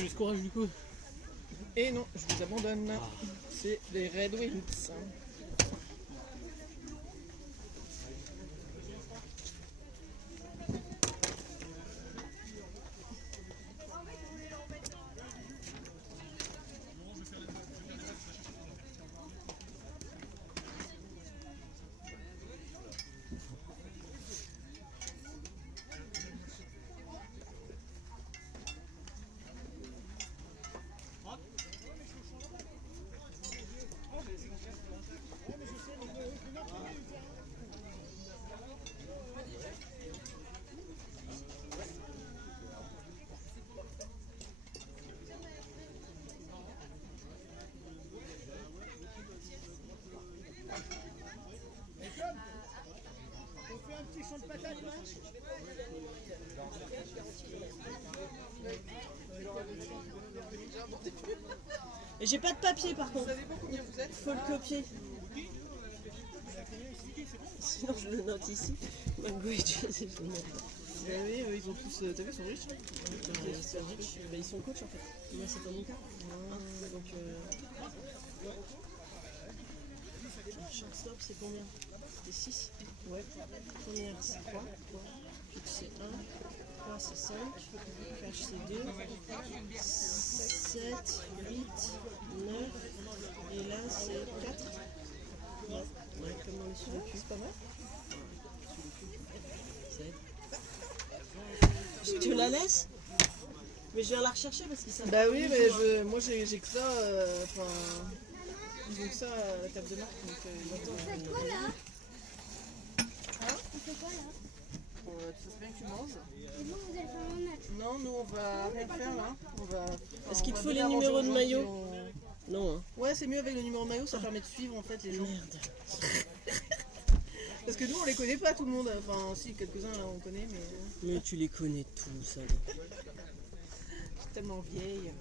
te laisse courage du coup. Et non, je vous abandonne. C'est les Red Wings. Et j'ai pas de papier par contre. Vous savez pas combien vous êtes? Faut le copier. Sinon je le note ici. Mango et Jazzy, je le note. Oui, ils ont tous. T'as vu, ils sont riches. Ils sont coachs en fait. Moi c'est pas mon cas. Donc shortstop c'est combien? C'était 6. Ouais. Première c'est 3. Pitch c'est 1. 3 c'est 5. Cash c'est 2. 7, 8, 9. Et là c'est 4. Ouais, comme on est sur le cul. C'est pas mal. Ça aide. Je te la laisse? Mais je viens la rechercher parce qu'ils savent. Bah oui, mais moi j'ai que ça. Enfin. Ils ont que ça à la table de marque. Donc, On fait quoi là? Hein? On fait quoi là? Ça se bien que tu manges. Et vous, vous allez faire un match? Non, nous on va rien faire là. Est-ce qu'il te on faut va les bien numéros manger de aux gens maillot? qui ont- Non, hein. Ouais, c'est mieux avec le numéro de maillot, ça permet de suivre en fait les gens. Merde. Parce que nous on les connaît pas tout le monde. Enfin, si, quelques-uns là on connaît, mais. Mais tu les connais tous, allez. Je suis tellement vieille.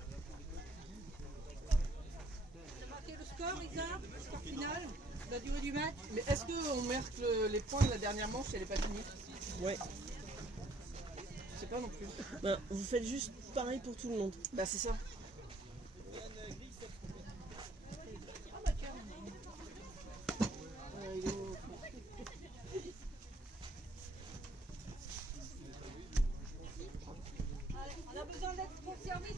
T'as marqué le score, Ricard? Le score final? La durée du match? Mais est-ce qu'on marque les points de la dernière manche si elle est pas finie? Ouais. Je sais pas non plus. Ben, vous faites juste pareil pour tout le monde. Bah c'est ça. Il est où? On a besoin d'être pour le service?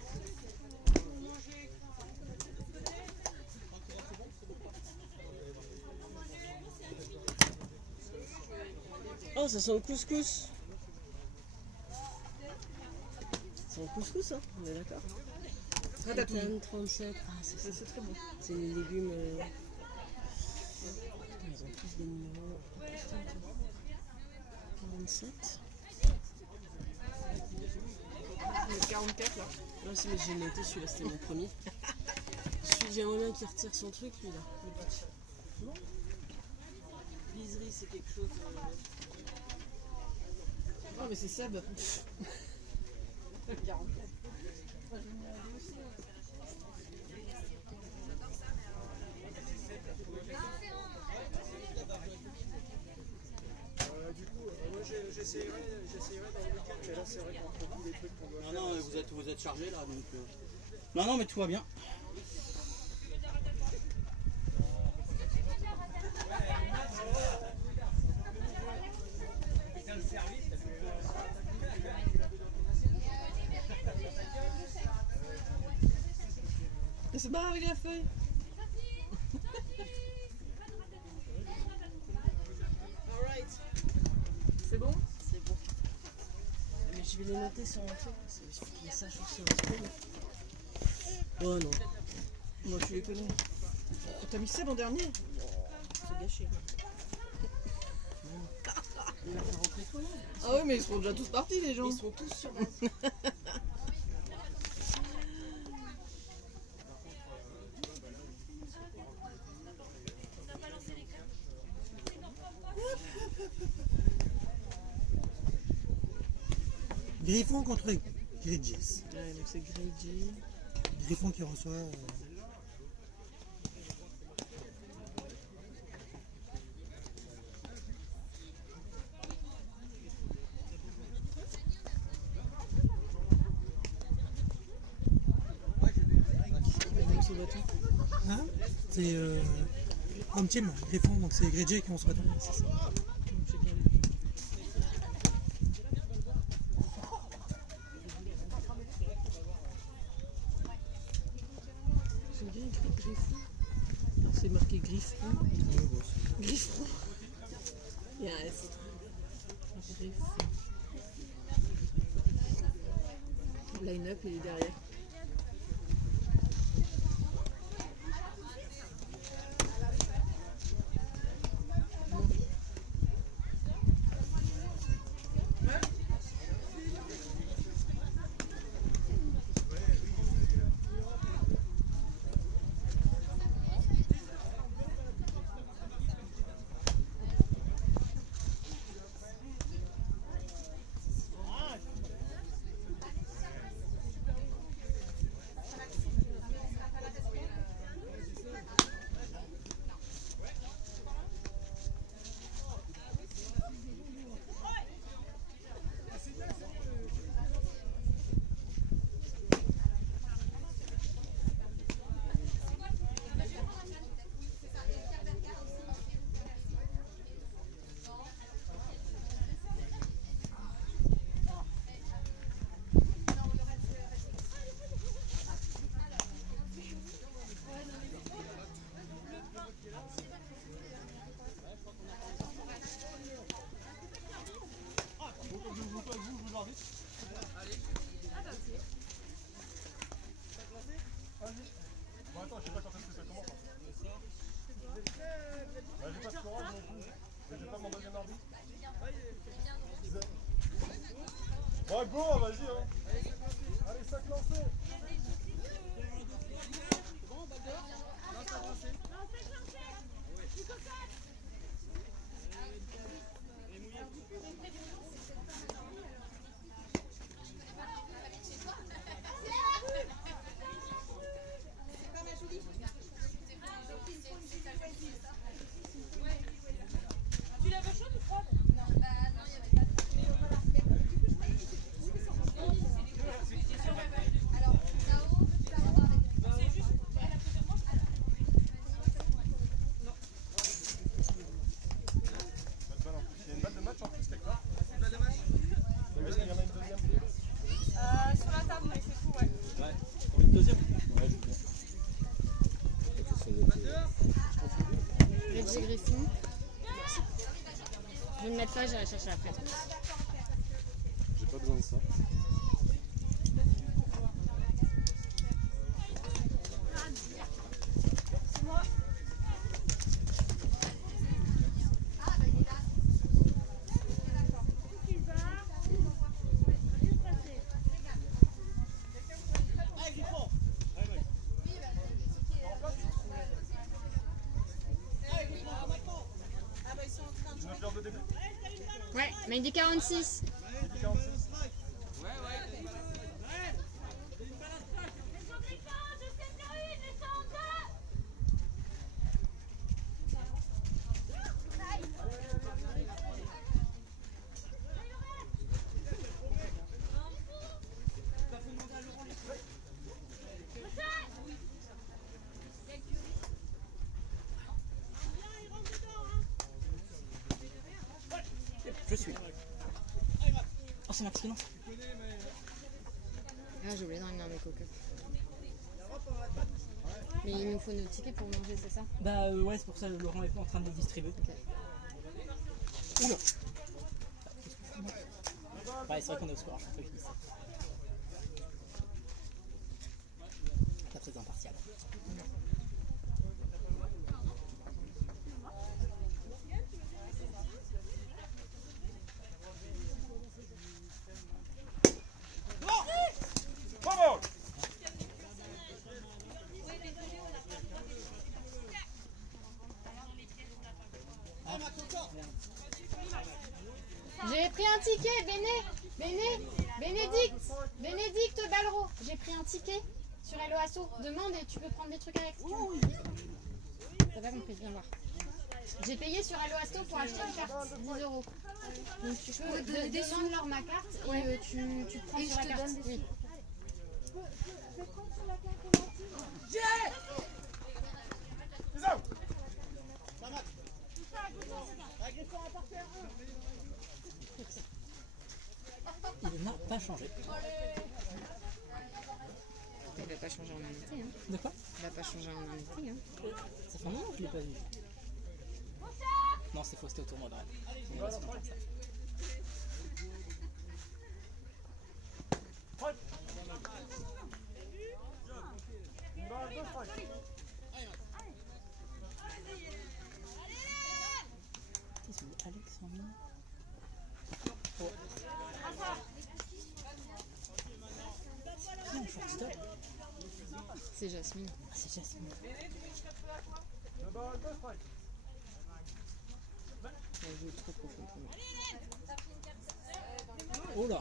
Oh, ça sent le couscous. Ça sent le couscous, hein, on est d'accord. Ratatouille. 37. Ah, c'est ça. C'est très bon. C'est les légumes. Putain, ils ont tous des numéros. 47. Le 44 là. Non, si, mais j'ai noté celui-là, c'était mon premier. J'aimerais bien qu'il retire son truc, lui, là. Le pitch. Non. Liserie, c'est quelque chose. Non mais c'est Seb. 44. Du coup, moi j'essayerai dans le week-end, mais là c'est vrai qu'entre tous les trucs qu'on doit faire. Non, vous êtes chargé là donc. Non, mais tout va bien. Il se barre avec la feuille. Alright. C'est bon? C'est bon. Mais je vais les noter sur un truc, parce que je faut qu'ils sachent aussi un petit peu. Oh non. Moi tu les connais. T'as mis Seb en dernier? C'est gâché. Il va faire rentrer tout le monde. Ah oui mais ils seront déjà tous partis les gens. Ils sont tous sur base. Griffon contre Grigis. Ouais donc c'est Grady. Griffon qui reçoit. breton. Hein? C'est un team, Griffon, donc c'est Greyjay qui on se breton. C'est ça. J'ai bien lu. J'aime bien écrit Griffon. C'est marqué Griffon. Griffon. Il y a un S. Griffon. Line-up, il est derrière. Bon, go, vas-y, hein. Allez, ça lancé. Tu l'avais chaude ou froide? Il y a une balle de match en plus quelque part. Une balle de match. Vas-y, il y en a une deuxième. Sur la table, mais c'est tout, ouais. Ouais. T'as envie de deuxième? Ouais, je veux bien. Greyjay Griffon. Je vais me mettre là, j'irai chercher après. J'ai pas besoin de ça. Ouais, mais il dit 46. Je suis là. Oh, c'est Maxime. Ah, j'ai oublié d'en amener un mes coqueux. Mais il nous faut nos tickets pour manger, c'est ça? Bah ouais, c'est pour ça que Laurent est en train de les distribuer. Ok. Oula. Ouais, c'est vrai qu'on est au score, je suis un peu fini. La très impartiale. J'ai pris un ticket, Bénédicte Ballereau. J'ai pris un ticket sur Hello Asso. Demande et tu peux prendre des trucs avec. T'as pas compris, viens voir. J'ai payé sur Hello Asso pour acheter une carte, 10 €. Donc tu peux demande-leur ma carte et tu prends sur la carte. Oui. Il n'a pas changé. Il va pas changer en un été. Hein. De quoi? Il va pas changer en un été. Hein. Ça fait un moment que je l'ai pas vu. Non, c'est faux, c'était au tournoi de Rennes. On est là ce matin, ça. Ils ont mis Alex en ligne. Oh. Qui est en shortstop? C'est Jasmine. Ah, c'est Jasmine. Elle joue trop profond pour moi. Oh là.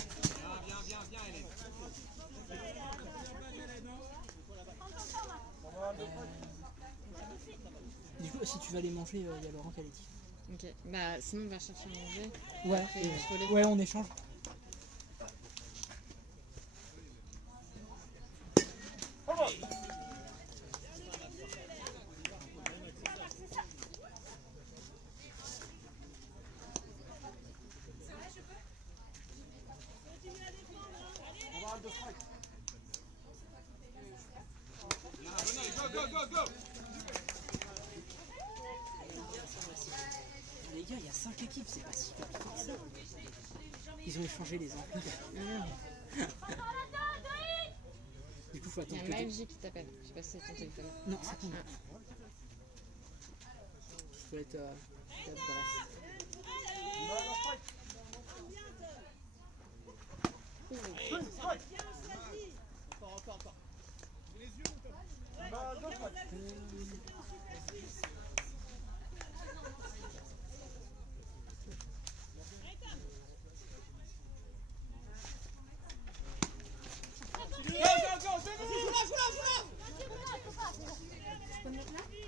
Du coup, si tu vas aller manger, il y a Laurent qui a les dit. Ok. Bah sinon on va chercher à manger. Ouais, Après, il faut les- ouais, on échange. Les gars, il y a 5 équipes, c'est pas si compliqué que ça. Ils ont échangé les amplis. Du coup, faut Il attendre y a que Maël J qui t'appelle. Je sais pas si c'est ton téléphone. Non, c'est ton. Faut être à Brest.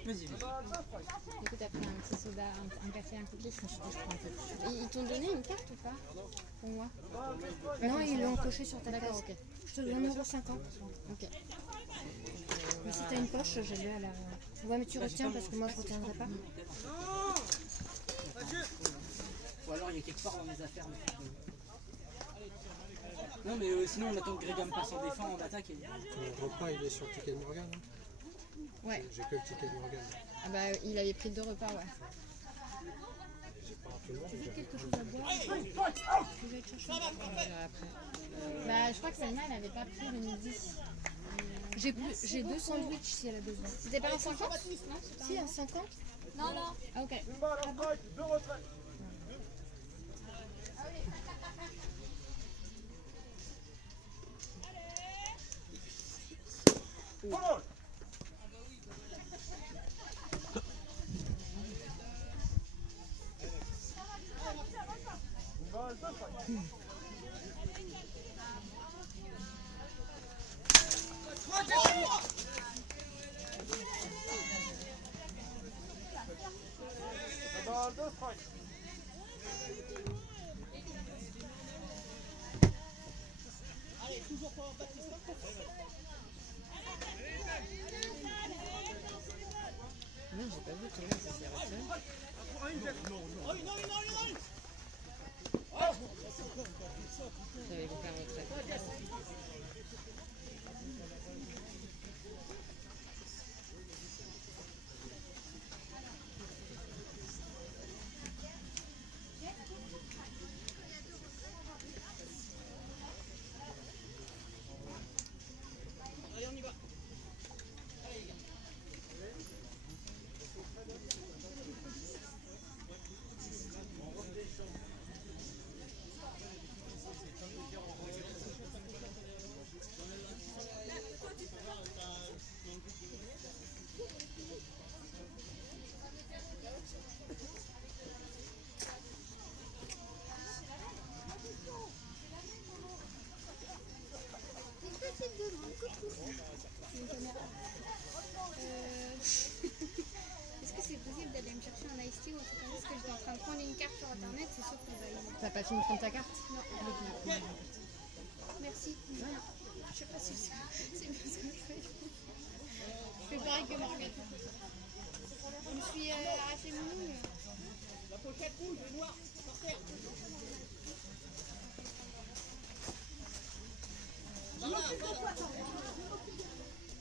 Vas-y, vas-y. Du coup t'as pris un petit soda, un café, un cookie. Je prends un peu plus. Ils t'ont donné une carte ou pas? Pour moi? Non, ils l'ont coché sur ta D'accord, case. ok. Je te donne 1,50 €. Ok. Mais si t'as une poche, j'ai-le à la... Ouais, mais tu retiens parce que moi je retiendrai pas. Ou alors il y a quelque part dans mes affaires. Non, mais sinon on attend que Grégam passe en défense, en attaque. Et... Le repas, il est sur le ticket de Morgan. Hein. Ouais. J'ai que le ticket de Morgan. Ah bah il avait pris 2 repas, ouais. J'ai pas tout le monde. j'ai- Quelque chose à boire. Je vais te chercher. On verra après. Bah je crois que Salma elle avait pas pris le midi. J'ai 2 sandwichs si elle a besoin. C'était pas un 50? Non, c'est pas Si, un 50? Non, non. Ah ok. Non, j'ai pas vu tout le monde, ça s'est retiré. J'avais coupé un retrait. Est-ce que c'est possible d'aller me chercher un iced tea ou un truc comme ça? Parce que j'étais en train de prendre une carte sur internet, c'est sûr qu'on va y... T'as pas fini de prendre ta carte? Merci. Je sais pas si c'est bien ce que je fais. Je fais pareil que Morgane. Je me suis arraché mon ongle. La pochette rouge, le noir, par terre.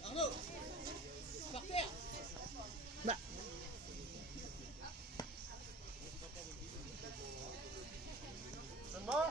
Arnaud, par terre. Bah. Seulement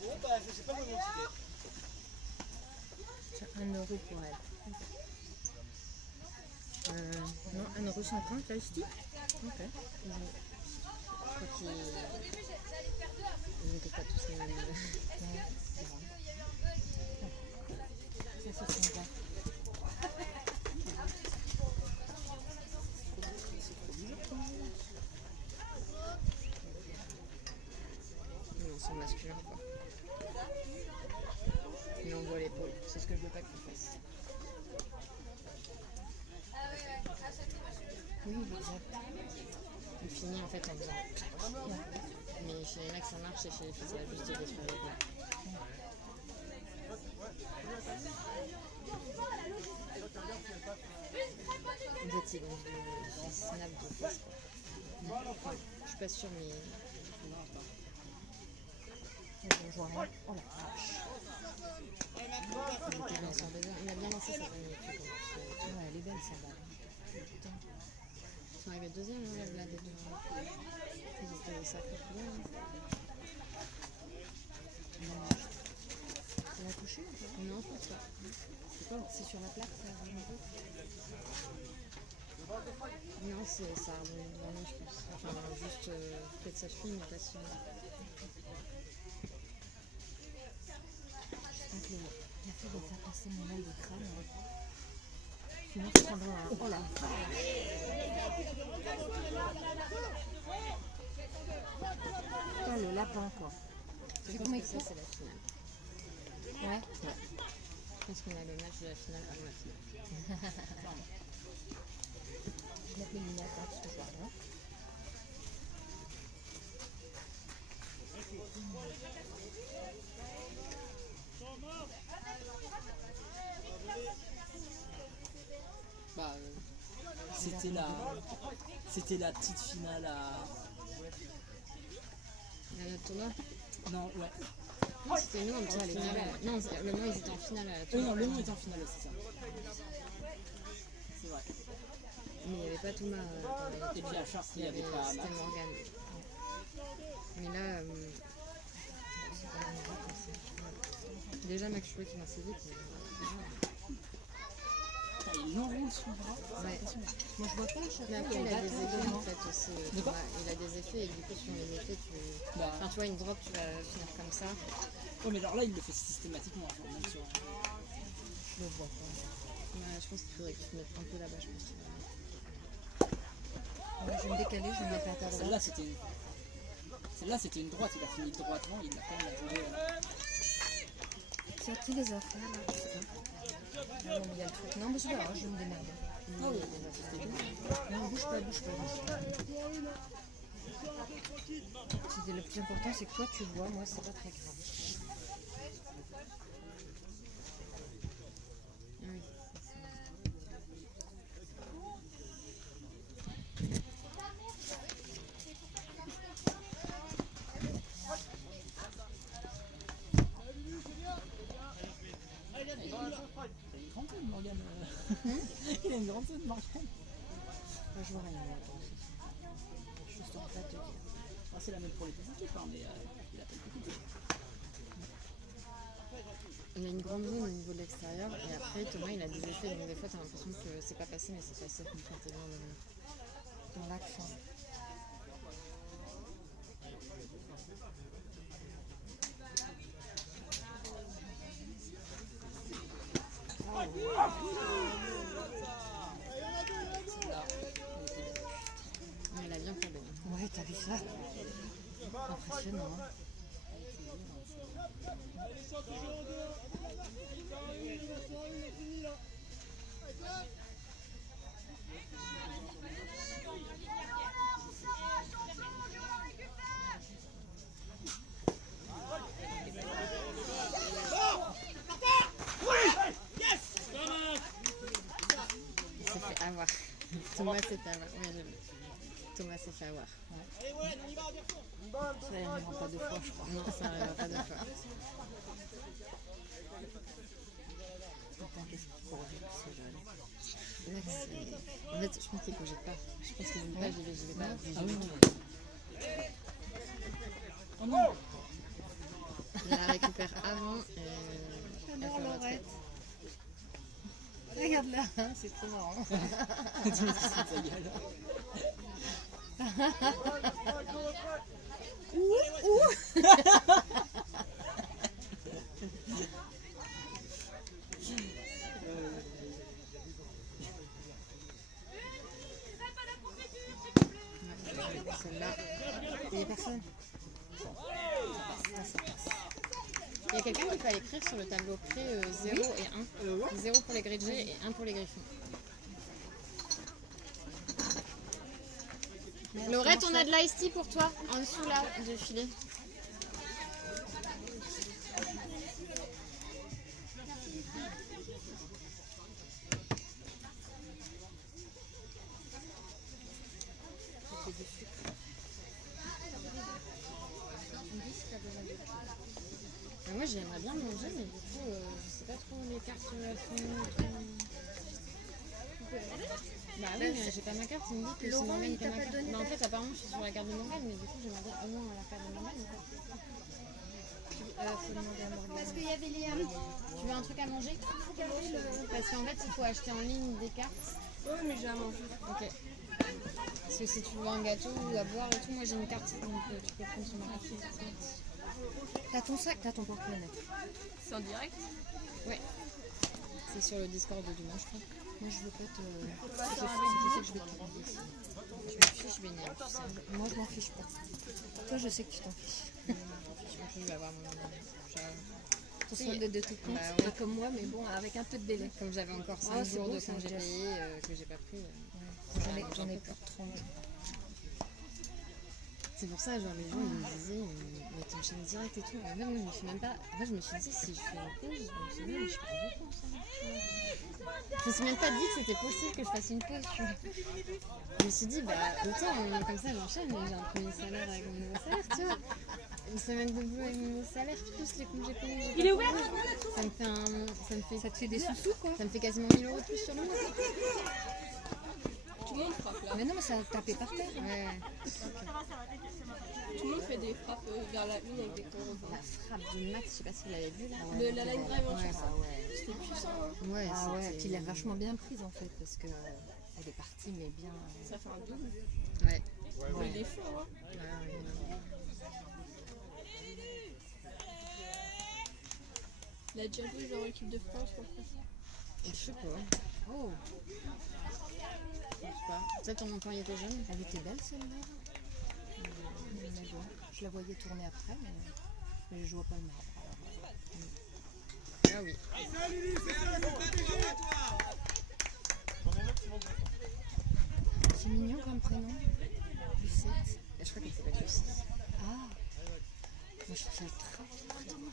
bon, bah, je sais pas comment c'était. Tiens, 1 euro pour elle. Non, 1,50 € là, ici. Ok. Je crois qu'ils n'étaient pas tous les mêmes. Ça, c'est sympa. Non, c'est masculin, quoi. Il envoie l'épaule. C'est ce que je veux pas que tu fasses. Oui, exact. Il finit en fait en faisant. Mais chez les mecs ça marche et chez les filles ça va juste aider sur l'épaule. En fait, c'est donc du snap de face, quoi. Enfin, je suis pas sûre, mais. Je vois rien. Oh la vache. Il était bien sur deux heures. Il a bien lancé sa première équipe. Ouais, elle est belle celle-là. Putain. Ils sont arrivés deuxième, hein, là, des deux. Ils ont fait des sacrés coups. Ça l'a touché ou pas? Non, je pense pas. C'est quoi? C'est sur la plaque, ça a remonté? Non, ça a remonté vraiment, je pense. Enfin, juste peut-être ça fume, mais pas sûr. Donc, le fait de faire passer mon œil de crâne. Sinon, je prendrai un. Oh la vache! Putain, le lapin, quoi. Je pense que ça, c'est la finale. Ouais? Ouais. Je pense qu'on a le match de la finale avant la finale. Je vais mettre mes lunettes, hein, parce que je vois rien. Bah, c'était la petite finale à. À notre tournoi? Non, ouais. Non, c'était nous, en finale. Non, le Mans, ils étaient en finale à la tournoi. Non, le Mans est en finale, c'est ça. C'est vrai. Mais il n'y avait pas Thomas. Et puis à Chartres, il n'y avait pas C'était Max. Morgane. Mais là, déjà Max, je trouvais qu'il marchait vite. Il enroule son bras. Ouais. Moi, je vois pas à chaque Mais fois. après, Il il y a a le des bâton, effets non en fait aussi. De quoi? Ouais, il a des effets et du coup, sur les effets, tu. Bah, Enfin, tu vois, une drop, tu vas finir comme ça. ouais, mais alors là, il le fait systématiquement. Genre, même sur... Je le vois pas. Ouais, je pense qu'il faudrait que tu te mettes un peu là-bas, je pense. Ouais, je vais me décaler, je vais me mettre à ta droite. Celle-là, c'était une droite. Il a fini droitement. Il a quand même joué. Tu as pris des affaires là, je sais pas. Ah non, mais il y a le truc. Non, mais c'est pas grave, je vais me démerder. Ah oui, c'était bien. Non, bouge pas, bouge pas, bouge pas. Le plus important, c'est que toi tu vois, moi c'est pas très grave. Oui. Il a une grande zone, Morgane. Je vois rien. Je ne saurais pas te dire. Enfin, c'est la même pour les petites équipes, hein, mais il a pas le petit. Il y a une grande zone au niveau de l'extérieur et après Thomas il a des effets donc des fois t'as l'impression que c'est pas passé mais c'est passé quand t'es dans l'action. Mais elle a bien tombé. Ouais, t'as vu ça? Impressionnant. Hein. Il s'est fait avoir. Thomas s'est fait avoir. Oui, j'ai vu. Thomas s'est fait avoir. Ouais. Ça n'arrivera pas deux fois, je crois. Non, ça n'arrivera pas deux fois. Attends, qu'est-ce qu'il faut rejeter ce jeu? Là, en fait, je pense qu'il ne projette pas. Je pense qu'il ne veut pas, je vais pas. Ah oui, Oh non. Il la récupère avant et elle fait le retrait. Regarde là, c'est trop marrant. Tu me dis ça, ta gueule. Celle-là, il n'y a personne. Il y a quelqu'un qui peut aller écrire sur le tableau près 0 et 1. 0 pour les Greyjoy et 1 pour les Griffons. Laurette, on a de l'ice tea pour toi, en dessous là, du filet. Moi j'aimerais bien manger, mais du coup, je sais pas trop les cartes sont. Bah oui, mais j'ai pas ma carte, il me dit que c'est Morgane qui a ma carte. Bah en fait, apparemment, je suis sur la carte de Morgane, mais du coup, j'aimerais bien au moins la carte de Morgane. Faut demander à Morgane. Parce qu'il y avait les... Tu veux un truc à manger? Parce qu'en fait, il faut acheter en ligne des cartes. Oui, mais j'ai à manger. Ok. Parce que si tu veux un gâteau ou à boire et tout, moi j'ai une carte, donc tu peux prendre sur ma carte. T'as ton sac, t'as ton porte-monnaie. C'est en direct? Ouais. C'est sur le Discord de dimanche, je crois. Moi je veux pas te... C'est ça que je vais te rendre ici. Je me fiche, Bénia, tu sais. Moi je m'en fiche pas. Toi je sais que tu t'en fiches. Je vais avoir mon solde de tout compte. Bah, ouais. Comme moi, mais bon, avec un peu de délai. Comme j'avais encore 5 jours de congé payé que j'ai pas pris. J'en ai peur 30. C'est pour ça, genre les gens ils me disaient, mais t'enchaînes direct et tout. Mais même moi je me suis même pas. En fait, je me suis dit, si je fais une pause, je me suis dit, mais je peux pas beaucoup ça. Je me suis même pas dit que c'était possible que je fasse une pause. Tu vois. Je me suis dit, bah autant comme ça j'enchaîne, j'ai un premier salaire avec mon nouveau salaire, tu vois. Une semaine de boulot avec mon nouveau salaire, plus les congés payés. Il est ouvert? Ça me fait un. Ça te fait des sous quoi. Ça me fait quasiment 1000 € de plus sur le mois. Tout le monde frappe là. Mais non, mais ça a tapé par terre. Ouais. Tout le monde fait des frappes vers la une avec des corps. La frappe de Max, je sais pas si vous l'avez vu là. La line drive en Ouais. ça. C'était puissant. Hein. Ouais, Ah ouais, puis il est vachement bien prise en fait parce que elle est partie mais bien. Ça fait un double. Ouais. Ouais. Il est fort. Hein. Ouais. Il a déjà joué genre l'équipe de France pour faire ça. Je sais pas. Oh. Je sais pas. Peut-être quand il était jeune. Elle était belle celle-là. Mais bon, je la voyais tourner après, mais je vois pas le marbre. Ah oui. C'est mignon comme prénom. Lucette. Je crois qu'elle s'appelle Lucie. Ah. Moi je trouve ça très mignon.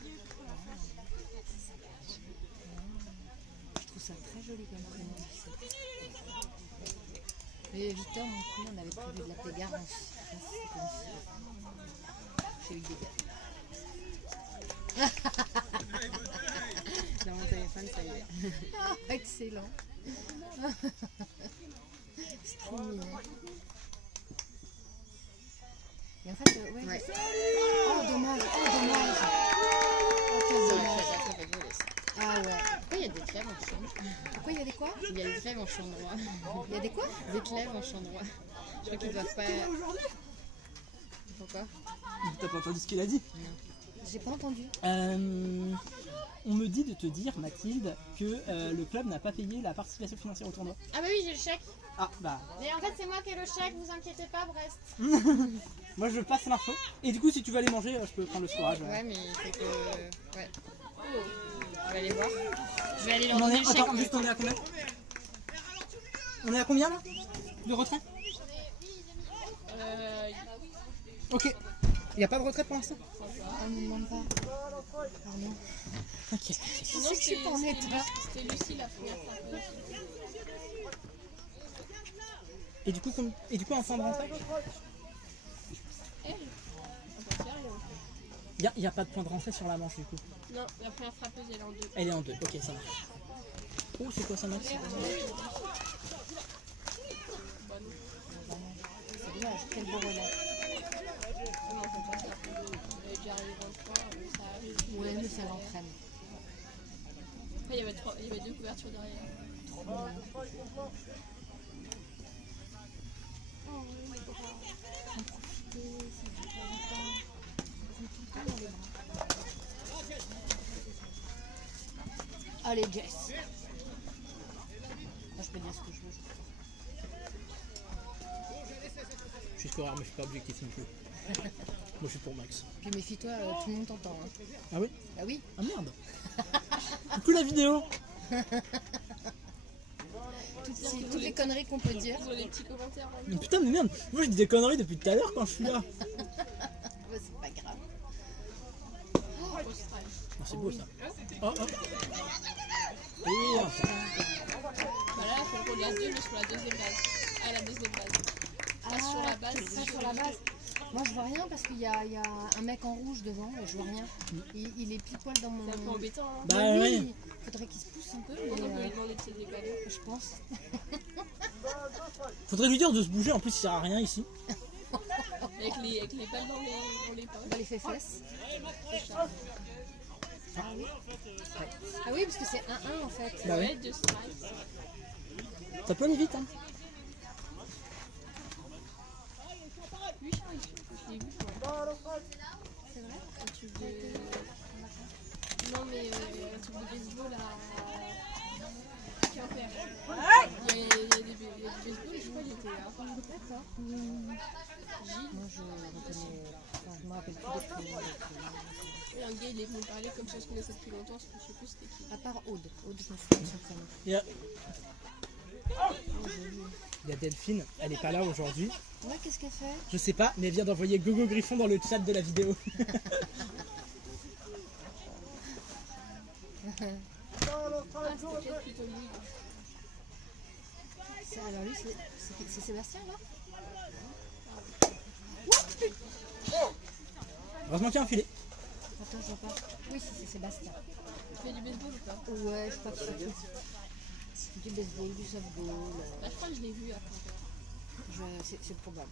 Je trouve ça très joli comme prénom. Lucette. Et Victor, mon coup, on avait prévu de l'appeler Garance. J'ai eu des gars. Dans mon téléphone, ça y est. Excellent. C'est trop mignon. Et en fait, ouais. Ouais. Oh, dommage. Oh, dommage. Oh, quel Ça aurait dommage. fait- ça aurait fait voler, ça. Ah ouais. Pourquoi il y a des clèves en champ? Pourquoi il y a des quoi? Il y a des clèves en champ droit. Il y a des quoi? Des clèves en champ droit. Je crois qu'ils doivent pas. Pourquoi? T'as pas entendu ce qu'il a dit? J'ai pas entendu. On me dit de te dire, Mathilde, que le club n'a pas payé la participation financière au tournoi. Ah bah oui, j'ai le chèque. Ah bah, Mais en fait, c'est moi qui ai le chèque, vous inquiétez pas, Brest. moi je passe l'info. Et du coup, si tu veux aller manger, je peux prendre le scorage. Ouais, mais il faut que. Ouais. Je vais aller voir. Je vais aller leur On en donner est, le chèque. attends, juste on est à combien? On est à combien là? De retrait? Ok. Il n'y a pas de retrait pour l'instant? On ne demande pas. Pardon. T'inquiète. Tu sais que je suis pas en état. C'était Lucie la première fois. Et du coup, en fin de rentrée? Il n'y a pas de point de rentrée sur la manche du coup. Non, la première frappeuse elle est en 2. Elle est en 2, ok, ça marche. Oh, c'est quoi ça, Max? C'est dommage. Quel beau relais. Elle est déjà arrivée 23, ça arrive. Ouais, mais ça l'entraîne. Après, il y avait 2 couvertures derrière. Allez, Jess. Moi, je peux dire ce que je veux. Je suis scoreur, mais je suis pas objectif non plus. Moi, je suis pour Max. Puis méfie-toi, tout le monde t'entend. Hein. Ah oui? Ah oui. Ah merde! Du coup, la vidéo! Toutes les conneries qu'on peut dire. Ils ont des petits commentaires. Hein. Mais putain, mais merde! Moi, je dis des conneries depuis tout à l'heure quand je suis là! Ouais, c'est pas grave. Austral. Ah, c'est beau ça! Oh, oh! Et Bah là, il faut le rôle de la 2, mais sur la deuxième base. Ah, la deuxième base. Pas sur la base. Pas sur la base. Moi, je vois rien parce qu'il y a un mec en rouge devant et je vois rien. Il est pile poil dans mon. C'est un peu embêtant. Hein. bah Oui, ouais! il faudrait qu'il se pousse un peu, Par exemple, mais il demande des petits décalés. je pense. Faudrait lui dire de se bouger, en plus, il sert à rien ici. Avec les balles dans les poches. Bah, les fesses. Ah oui. Ah oui, parce que c'est 1-1 en fait. Bah Ouais, ouais. 2 strikes. Ça peut aller vite, hein! Oui, je l'ai vu. C'est vrai. Un truc de. Non, mais un truc de baseball à Quimper. Il y a des baseballs, je crois qu'il était là. D'accord. Gilles, Moi, je reconnais. Enfin, je me rappelle plus des prénoms. un gars, il est venu me parler comme si on se connaissait depuis longtemps, je sais plus c'était qui. À part Aude. Aude, je me souviens de son prénom. Il y a Delphine, elle est pas là aujourd'hui. Ouais, qu'est-ce qu'elle fait? Je sais pas, mais elle vient d'envoyer Gogo Griffon dans le chat de la vidéo. Ah, c'était peut-être plutôt lui. Alors lui, c'est Sébastien là? Heureusement qu'il y a un filet. Attends, je vois pas. Oui, c'est Sébastien. Tu fais du baseball ou pas? Ouais, je crois que c'est tout. Du baseball, du softball. Bah, je crois que je l'ai vu à Quimper. C'est probable.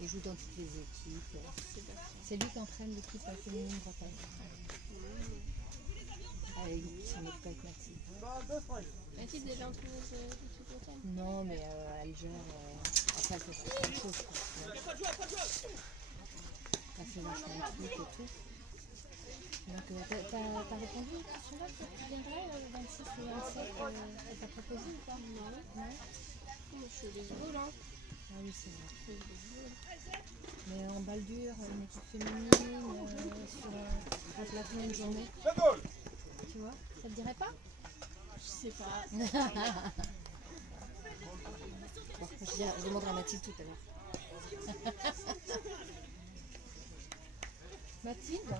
Il joue dans toutes les équipes. Sébastien. C'est lui qui entraîne l'équipe féminine Bretagne. Il s'en occupe avec Mathilde. Mathilde déjà entraîné l'équipe Bretagne? Non, mais elle gère. Après, elle fait plein de choses. Elle fait vachement de trucs et tout. Donc, t'as répondu à la question là? Tu viendrais le 26 et 27? Elle t'a proposé ou pas? Non. Moi, je fais au baseball, hein. Ah oui, c'est vrai. Je fais du baseball. Mais en balle dure, une équipe féminine, sur un plateau une journée. Tu vois? Ça te dirait pas? Je sais pas. Bon, je demanderai à Mathilde tout à l'heure. Mathilde,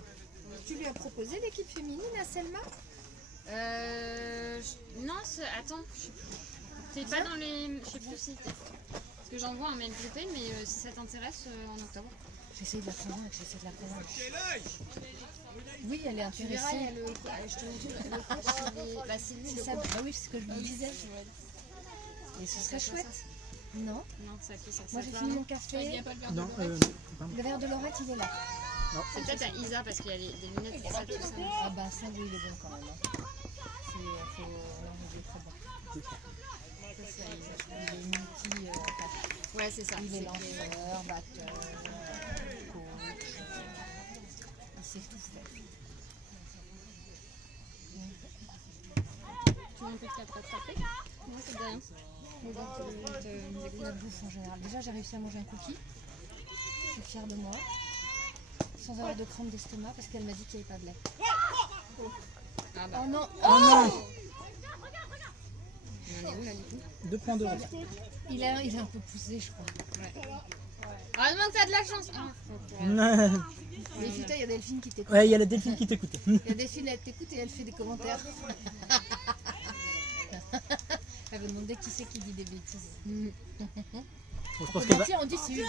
tu lui as proposé l'équipe féminine à Selma? Non, attends, je sais plus. T'es pas dans les. Je sais plus si t'es. Parce que j'envoie un mail groupé, mais si ça t'intéresse en octobre. J'essaie de la convaincre, Oui, elle est Tu verras, il y a intéressée. le. Je te montre le coach, bah, c'est lui C'est le ça, coach. ah oui, c'est ce que je lui disais. Et ce serait chouette. Non, Non, ça fait ça. moi j'ai fini mon Il n'y café. a pas le verre Non, de Le verre de Laurette, il est là. C'est peut-être à Isa parce qu'il y a des lunettes et ça, tout ça. Ah bah ça, oui, il est bon quand même. Hein. Faut... Non, il est très bon. Ça, c'est à Isa. Il est multi... Ouais, c'est ça. il est c'est lanceur, batteur, coach. Il sait tout faire. Tu veux un peu de rattraper? Non, c'est de rien. La bouffe en général. Déjà, j'ai réussi à manger un cookie. Je suis fière de moi. Sans avoir de crampes d'estomac parce qu'elle m'a dit qu'il n'y avait pas de lait. Ah bah, Oh non! Oh non! on en est où là du coup? 2.2. Il a un peu poussé, je crois. Heureusement que t'as de la chance! Ah, Mais putain, il y a Delphine qui t'écoute. Ouais, il y a la Delphine qui t'écoute. Il y a Delphine, elle t'écoute et elle fait des commentaires. Elle va demander qui c'est qui dit des bêtises. Bon, je pense qu'elle va. Tiens, on dit c'est Huguette.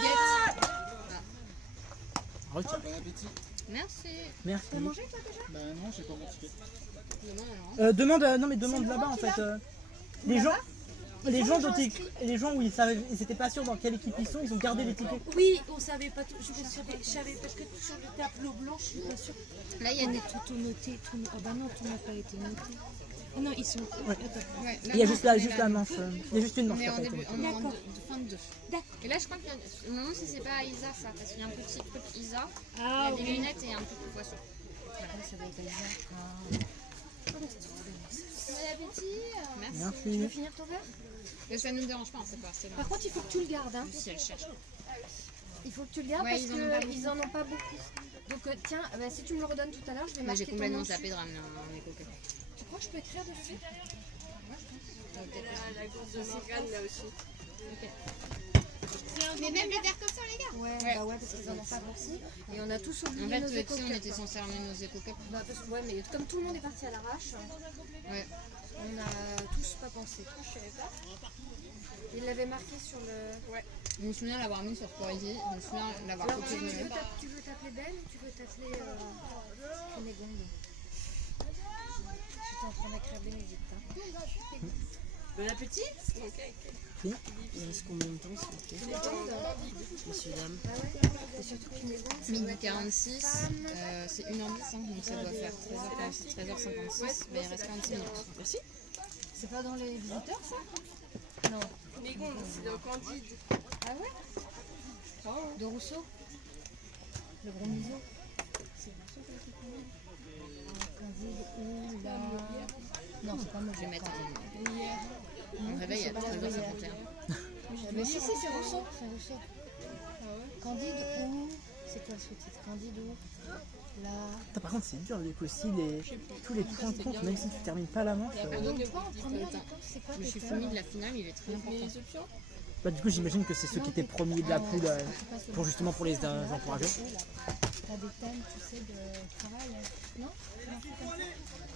Retiens. Bon appétit. merci! Merci. T'as mangé toi déjà? Bah non, j'ai pas mon ticket. Demain alors. Demande là-bas en fait. Les gens où ils étaient pas sûrs dans quelle équipe ils sont, ils ont gardé les tickets. Oui, on savait pas tout. Je savais parce que sur le tableau blanc, je suis pas sûre. Là, il y a On des. est tout noté. Ah bah non, tout n'a pas été noté. Ah non, ils sont. Ouais, Il y a juste la manche. Il y a juste une On manche. est qui a en pas été début, notée. on est en D'accord. fin de 2. D'accord. Et là, je crois qu'il y a. Je me demande si c'est pas Isa ça, parce qu'il y a un petit truc Isa. Ah Il y a des oui. lunettes et un petit poisson. Ça doit être Elsa. Bon appétit! Merci. Tu veux Merci. finir ton verre? Mais ça ne nous dérange pas, c'est pas assez Par contre, il faut que tu le gardes. Hein. Si elle cherche. Il faut que tu le gardes Ouais, parce ils en ont pas beaucoup. qu'ils en ont pas beaucoup. Donc tiens, bah, si tu me le redonnes tout à l'heure, je vais Moi, marquer j'ai ton nom complètement dessus. zappé de ramener un éco-cup. Tu crois que je peux écrire dessus? La course de Morgane là aussi. Mais même les verres comme ça, les gars! Ouais, bah ouais, parce qu'ils en ont pas aussi. Et on a tous En oublié fait, nos tu sais, éco on était censé ramener nos éco-cups. Bah, parce que, ouais, mais comme tout le monde est parti à l'arrache, Ouais. on a tous pas pensé. Je savais pas. Il l'avait marqué sur le. Je me souviens l'avoir mis sur Poésie. Je me souviens l'avoir Alors, copié. tu veux t'appeler Ben ou tu veux t'appeler Cunégonde? J'étais en train d'écrire Bénédicte. Hein. Bon appétit. Il reste combien de temps s'il vous plaît? Messieurs, dames. Ah ouais. Et surtout Cunégonde, c'est Midi 46, c'est 1h10, hein, donc ça doit faire 13h56, mais il reste 46 minutes. Merci. c'est pas dans les visiteurs ça? Non. Cunégonde, c'est dans Candide. Ah ouais? De Rousseau? Le gros museau? Candide ou la... Non, c'est pas moi. Je vais mettre un réveil à 13h51. Mais si, c'est Rousseau. C'est Rousseau. Candide ou... C'est quoi le sous-titre? Candide ou... La... Putain, par contre, c'est dur avec aussi tous les points comptent, même si tu termines pas la manche. Donc toi, en première, c'est quoi Le tes chiffre thèmes? de la finale, il est très important. Bah, du coup, j'imagine que c'est ceux qui étaient premiers de la poule pour les encourager. T'as des thèmes, tu sais, de travail, non?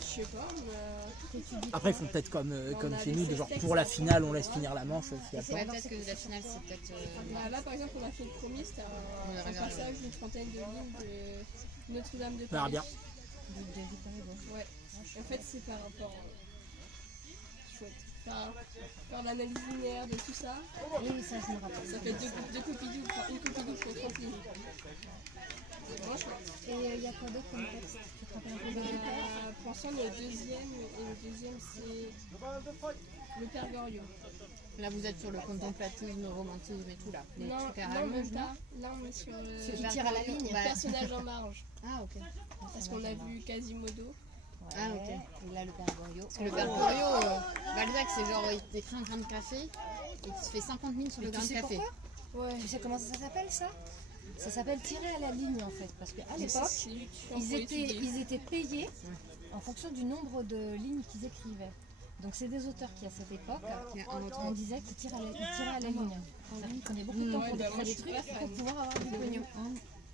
Je sais pas, mais. Après, ils font peut-être comme chez nous, de genre pour la finale, on laisse finir la manche. S'il y a pas. Ouais, peut-être que la finale, c'est peut-être. Bah, là, par exemple, on a fait le premier, c'était un passage d'une trentaine de lignes de Notre-Dame de On verra Paris. bien. Ouais. En fait, c'est par rapport. Chouette. Enfin, faire l'analyse linéaire de tout ça. Oui, ça, je me rappelle. Ça fait deux copies doubles, enfin une copie double pour 30 lignes. C'est vraiment chouette. Et il y a quoi d'autre comme texte? Tu te rappelles un peu de Pour l'instant, le deuxième, et le deuxième, c'est le Père Goriot. Là, vous êtes sur le contemplatisme, le romantisme et tout là. Les Non, trucs à non, rallonge, même non pas. Là, on est sur Il tire à la ligne. le personnage en marge. Ah, ok. Parce qu'on a vu Quasimodo. Ah, ok. Et là, le père Goriot. Parce que le Père Goriot, Balzac, c'est genre, il t'écrit un grain de café et tu fais 50 000 sur le Mais grain tu de sais café. pourquoi? Ouais. Tu sais comment ça s'appelle ça? Ça s'appelle tirer à la ligne en fait. Parce qu'à l'époque, ils étaient payés en fonction du nombre de lignes qu'ils écrivaient. Donc c'est des auteurs qui à cette époque, on disait qu'ils tiraient à la ligne. C'est-à-dire qu'ils prenaient beaucoup de temps pour écrire des trucs pour pouvoir avoir du pognon.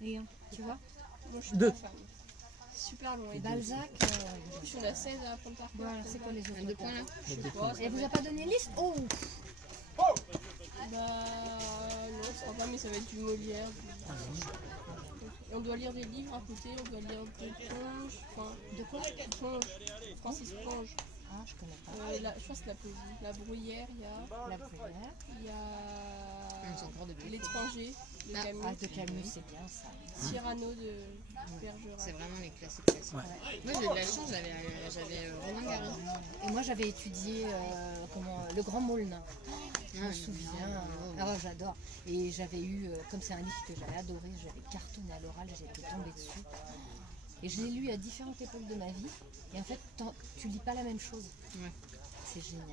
Et tu vois? Moi, je suis Deux. pas fan. Super long. Et Balzac, Je suis la 16 à apprendre par cœur. voilà, c'est quoi les Deux autres? points là. Et vous a pas donné liste? Oh! Bah non, ce sera pas, mais ça va être du Molière. On doit lire des livres à côté, on doit lire des Ponge. Enfin, De quoi? Ponge. Francis Ponge. Ah, je connais pas. Je pense que la poésie. La Bruyère, il y a. La Bruyère. Il y Ils sont encore a de Blé. L'étranger de Camus. Ah, de Camus, c'est bien ça. Cyrano de Bergerac. C'est vraiment les classiques. Ouais. Moi j'ai eu de la chance, j'avais Romain Gary. Et moi, j'avais étudié Le Grand Moulin. Je me Ah, souviens. Ah, j'adore. Et j'avais eu, comme c'est un livre que j'avais adoré, j'avais cartonné à l'oral, j'étais tombée dessus. Et je l'ai lu à différentes époques de ma vie. Et en fait, tu lis pas la même chose. Ouais. C'est génial.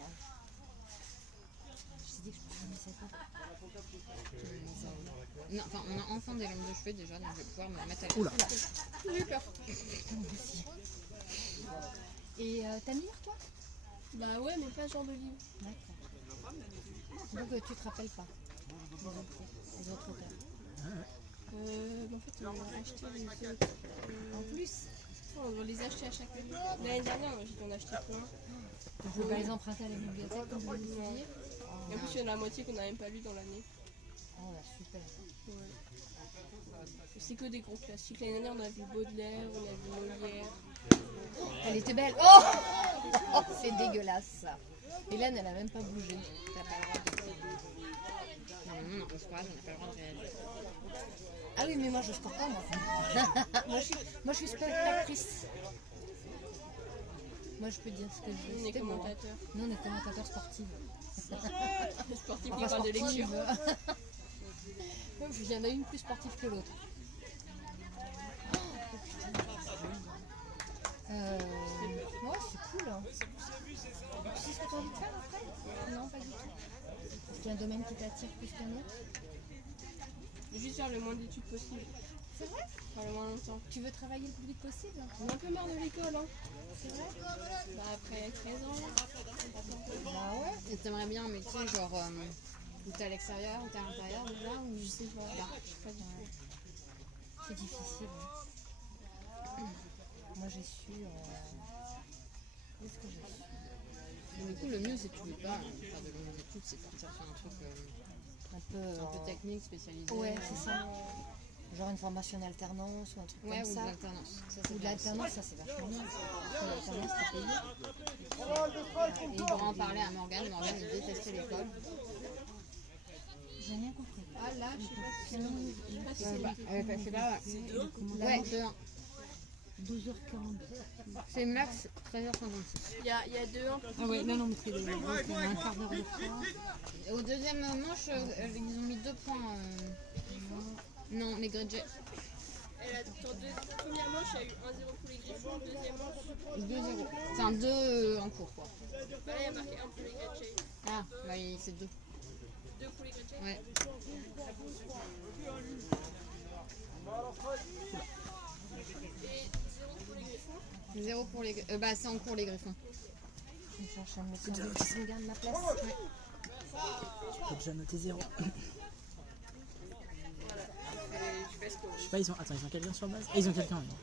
Je t'ai dit que je ne connaissais pas. Non, enfin, on a enfin des lames de cheveux déjà, donc je vais pouvoir me mettre à l'aise. Oula. J'ai peur. Moi aussi. Et t'aimes lire, toi? Bah ouais, mais pas ce genre de livre. D'accord. Donc tu te rappelles pas les autres auteurs? En fait, on a acheté les autres. En plus, On doit les acheter à chaque année. L'année dernière, j'en ai acheté plein. tu peux pas les emprunter à la bibliothèque comme vous le disiez? Et en plus, il y en a la moitié qu'on n'a même pas lu dans l'année. Oh, bah, super. Ouais. C'est que des gros classiques. L'année dernière, on a vu Baudelaire, on a vu Molière. Elle était belle. Oh, oh, c'est dégueulasse ça. Hélène, elle a même pas bougé. T'as pas le droit de dire. Normalement, on se croise, on n'a pas le droit de réagir. Ah oui, mais moi je score pas, moi. moi, je suis spectatrice. Moi, je peux dire ce que je veux. On est C'était moi. commentateurs. Nous, on est commentateurs sportifs. Les sportifs qui Enfin, parlent de lecture. Il y en a une plus sportive que l'autre. Ouais, c'est cool. Hein. Tu sais ce que tu as envie de faire après? Non, pas du tout. Est-ce qu'il y a un domaine qui t'attire plus qu'un autre? Juste faire le moins d'études possible. C'est vrai? Enfin, le moins longtemps. Tu veux travailler le plus vite possible? On a un peu marre de l'école, hein. C'est vrai? Bah, après 13 ans. Bah ouais. Et t'aimerais bien un métier genre où t'es à l'extérieur, où t'es à l'intérieur déjà, ou Je sais pas. Je sais pas du tout. C'est difficile. Moi j'ai su. Qu'est-ce que j'ai su? Mais du coup, le mieux c'est que tu veux pas faire de longues études, c'est de partir sur un truc Un peu. un peu technique, spécialisé. Ouais, c'est ça. Genre une formation en alternance ou un truc Ouais, comme ou de ça. l'alternance. Ça, c'est Ou de bien l'alternance, ça c'est vachement bien. Parce que l'alternance, t'es payé. aussi. Et il pourra en parler à Morgane. Morgane, il détestait l'école. J'ai rien compris. Ah là, je sais pas si c'est Elle est passée là, ouais, 2-1. 12h40. C'est max 13h56. Il y a 2 ans. Ah ouais, non, mais c'est un quart d'heure de frein. Et au deuxième manche, ils ont mis 2 points. Non, les Greyjoy. Première manche, il y a eu 1-0 pour les Griffons. Deuxième manche, 2-0. C'est un 2 en cours, quoi. bah là, il y a marqué 1 pour les Greyjoy. Ah, bah c'est 2. 2 pour les Greyjoy. Ouais. Et 0 pour les Griffons. 0 pour les. Bah, c'est en cours, les Griffons. Je cherche un médecin qui me garde ma place. Tu peux déjà noter 0. Je fais ce que Je sais pas, ils ont quelqu'un sur base? Ah, ils ont quelqu'un, oui.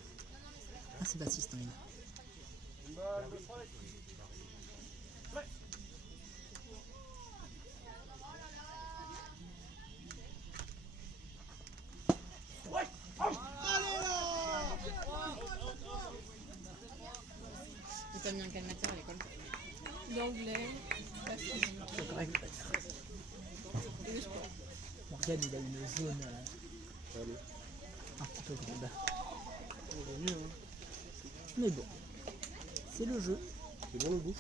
Ah, c'est Baptiste, hein, il. Et t'as mis en quelle matière à l'école? L'anglais, la physique C'est correct. et le sport. Morgane, il a une zone un petit peu grande. Mais bon, c'est le jeu. C'est bon le goût?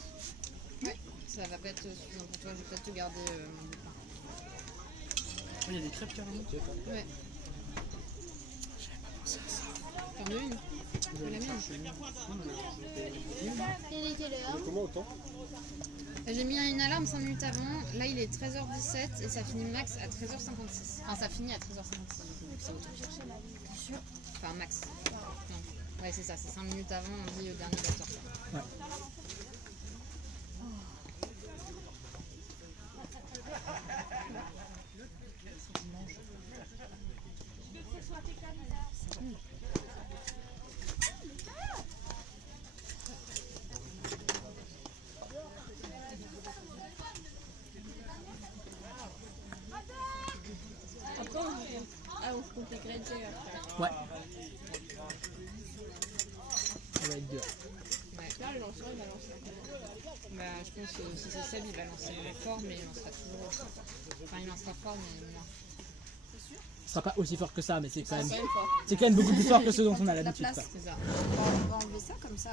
Ouais, ça va pas être suffisant pour toi, je vais peut-être te garder mon bouquin. Il y a des crêpes carrément. Ouais. J'avais pas pensé à ça. T'en veux une? Tu veux la mienne? Quelle était l'heure? Comment autant? J'ai mis une alarme 5 minutes avant, là il est 13h17 et ça finit max à 13h56. Enfin ça finit à 13h56 du coup, c'est autant. T'es sûr? Enfin max. Non. Ouais c'est ça, c'est 5 minutes avant, on dit au dernier batteur. Ouais. Après, on compte les Greyjoy après. Ouais. pense que si c'est Seb, il va lancer fort, mais il lancera toujours aussi. Enfin, il lancera fort, mais moins. Ce sera pas aussi fort que ça, mais c'est quand même, fort. c'est quand même beaucoup plus fort que ce dont on a La l'habitude. place. quoi. C'est ça. On va enlever ça comme ça.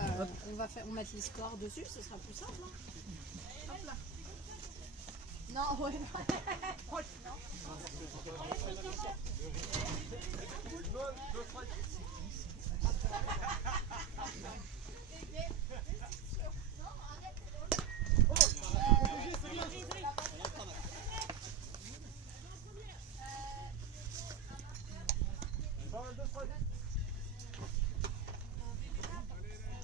On va mettre les scores dessus, ce sera plus simple. Hein. Hop là. Non, ouais.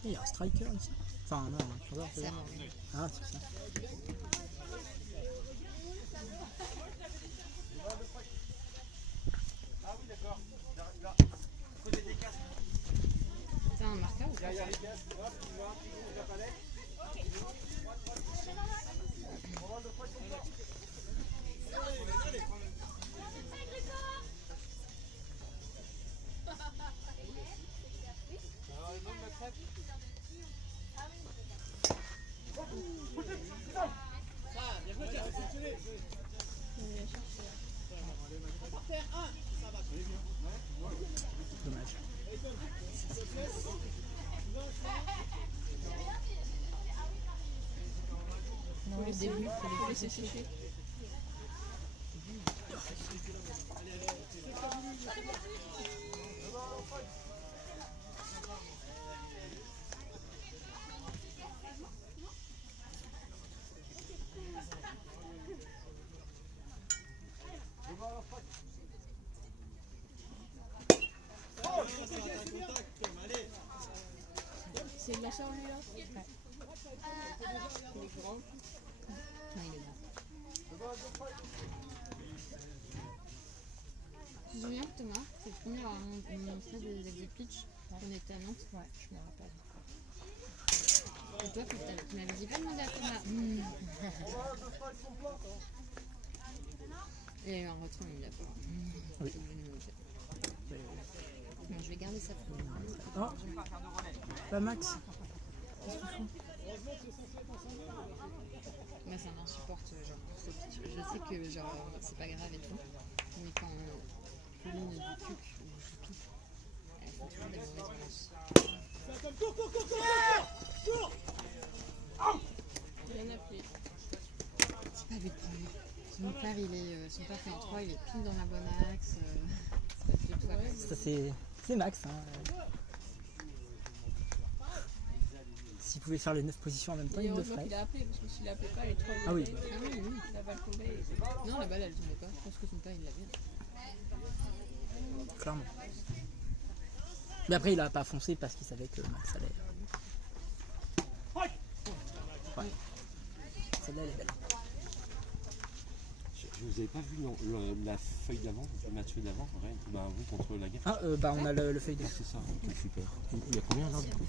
Il y a un striker ici. Enfin, non, un chanteur, c'est C'est ça. bon. Ah, c'est ça. T'as un marqueur ou pas? Dommage. Pour le début, il faut Laissez sécher. C'est le lanceur lui là? Il est grand. Non, il est bon. Tu te souviens, Thomas, c'est le premier à montrer des pitchs quand on était à Nantes? Ouais, je me rappelle. Et toi, tu m'avais dit pas demander à Thomas. Il y a eu un retour, mais il a pas. Oui. Bon, je vais garder ça pour moi. Oh, pas Max. Moi, ça m'insupporte, genre, pour ce pitch. Je sais que, genre, c'est pas grave et tout. Mais quand Pauline dit cuc ou choupi, elles font toujours des mauvaises passes. Bien appelé. C'est pas lui le premier. Son père fait une 3, il est pile dans la bonne axe. C'est pas du tout avec Ça, c'est Max. Hein. S'il pouvait faire les 9 positions en même temps, Et il le heureusement ferait. qu'il a appelé, parce que s'il appelait pas, les 3 Ah oui. Ah oui, oui. la balle tombait. Non, la balle elle tombait pas. Je pense que son père il l'avait. Clairement. Mais après, il a pas foncé parce qu'il savait que Max allait. Ouais. Celle-là, elle est belle. Je vous avais pas vu la feuille d'avant, le match d'avant, ouais, bah, vous contre la guerre. Ah, bah on a le feuille de. C'est ça, ok, super. Il y a combien là du coup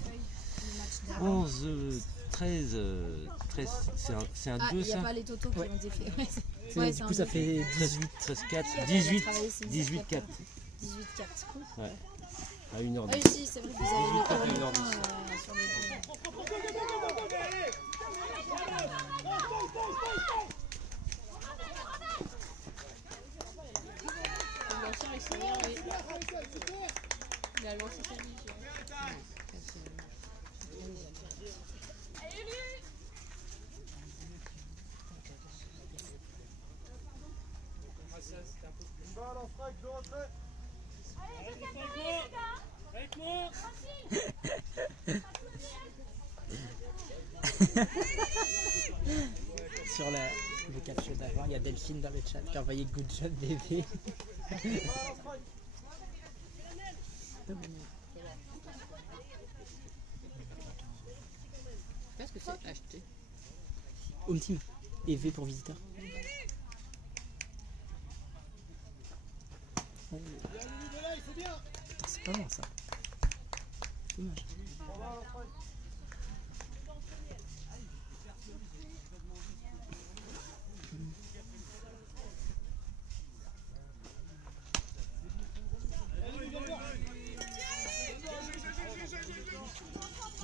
11, 13, 13, c'est un 2 Il n'y a ça pas les totos qui Ouais. ont été faits. Ouais, Du coup, ça fait 18, 13, 4, Qui a 18, travaillé ces 18, 4. 18-4. Ouais, à 1h10. Oui, si, c'est vrai que vous avez mis pas mal de points sur les deux. Le lanceur il s'est énervé. Il a lancé sa vie. Une balle en strike de retrait. Avec moi. Sur le capture d'avant, il y a Delphine dans le chat qui a envoyé good job bébé. Qu'est-ce que c'est acheté? Home team et V pour visiteur. Oh. Putain, c'est pas bon ça. Dommage.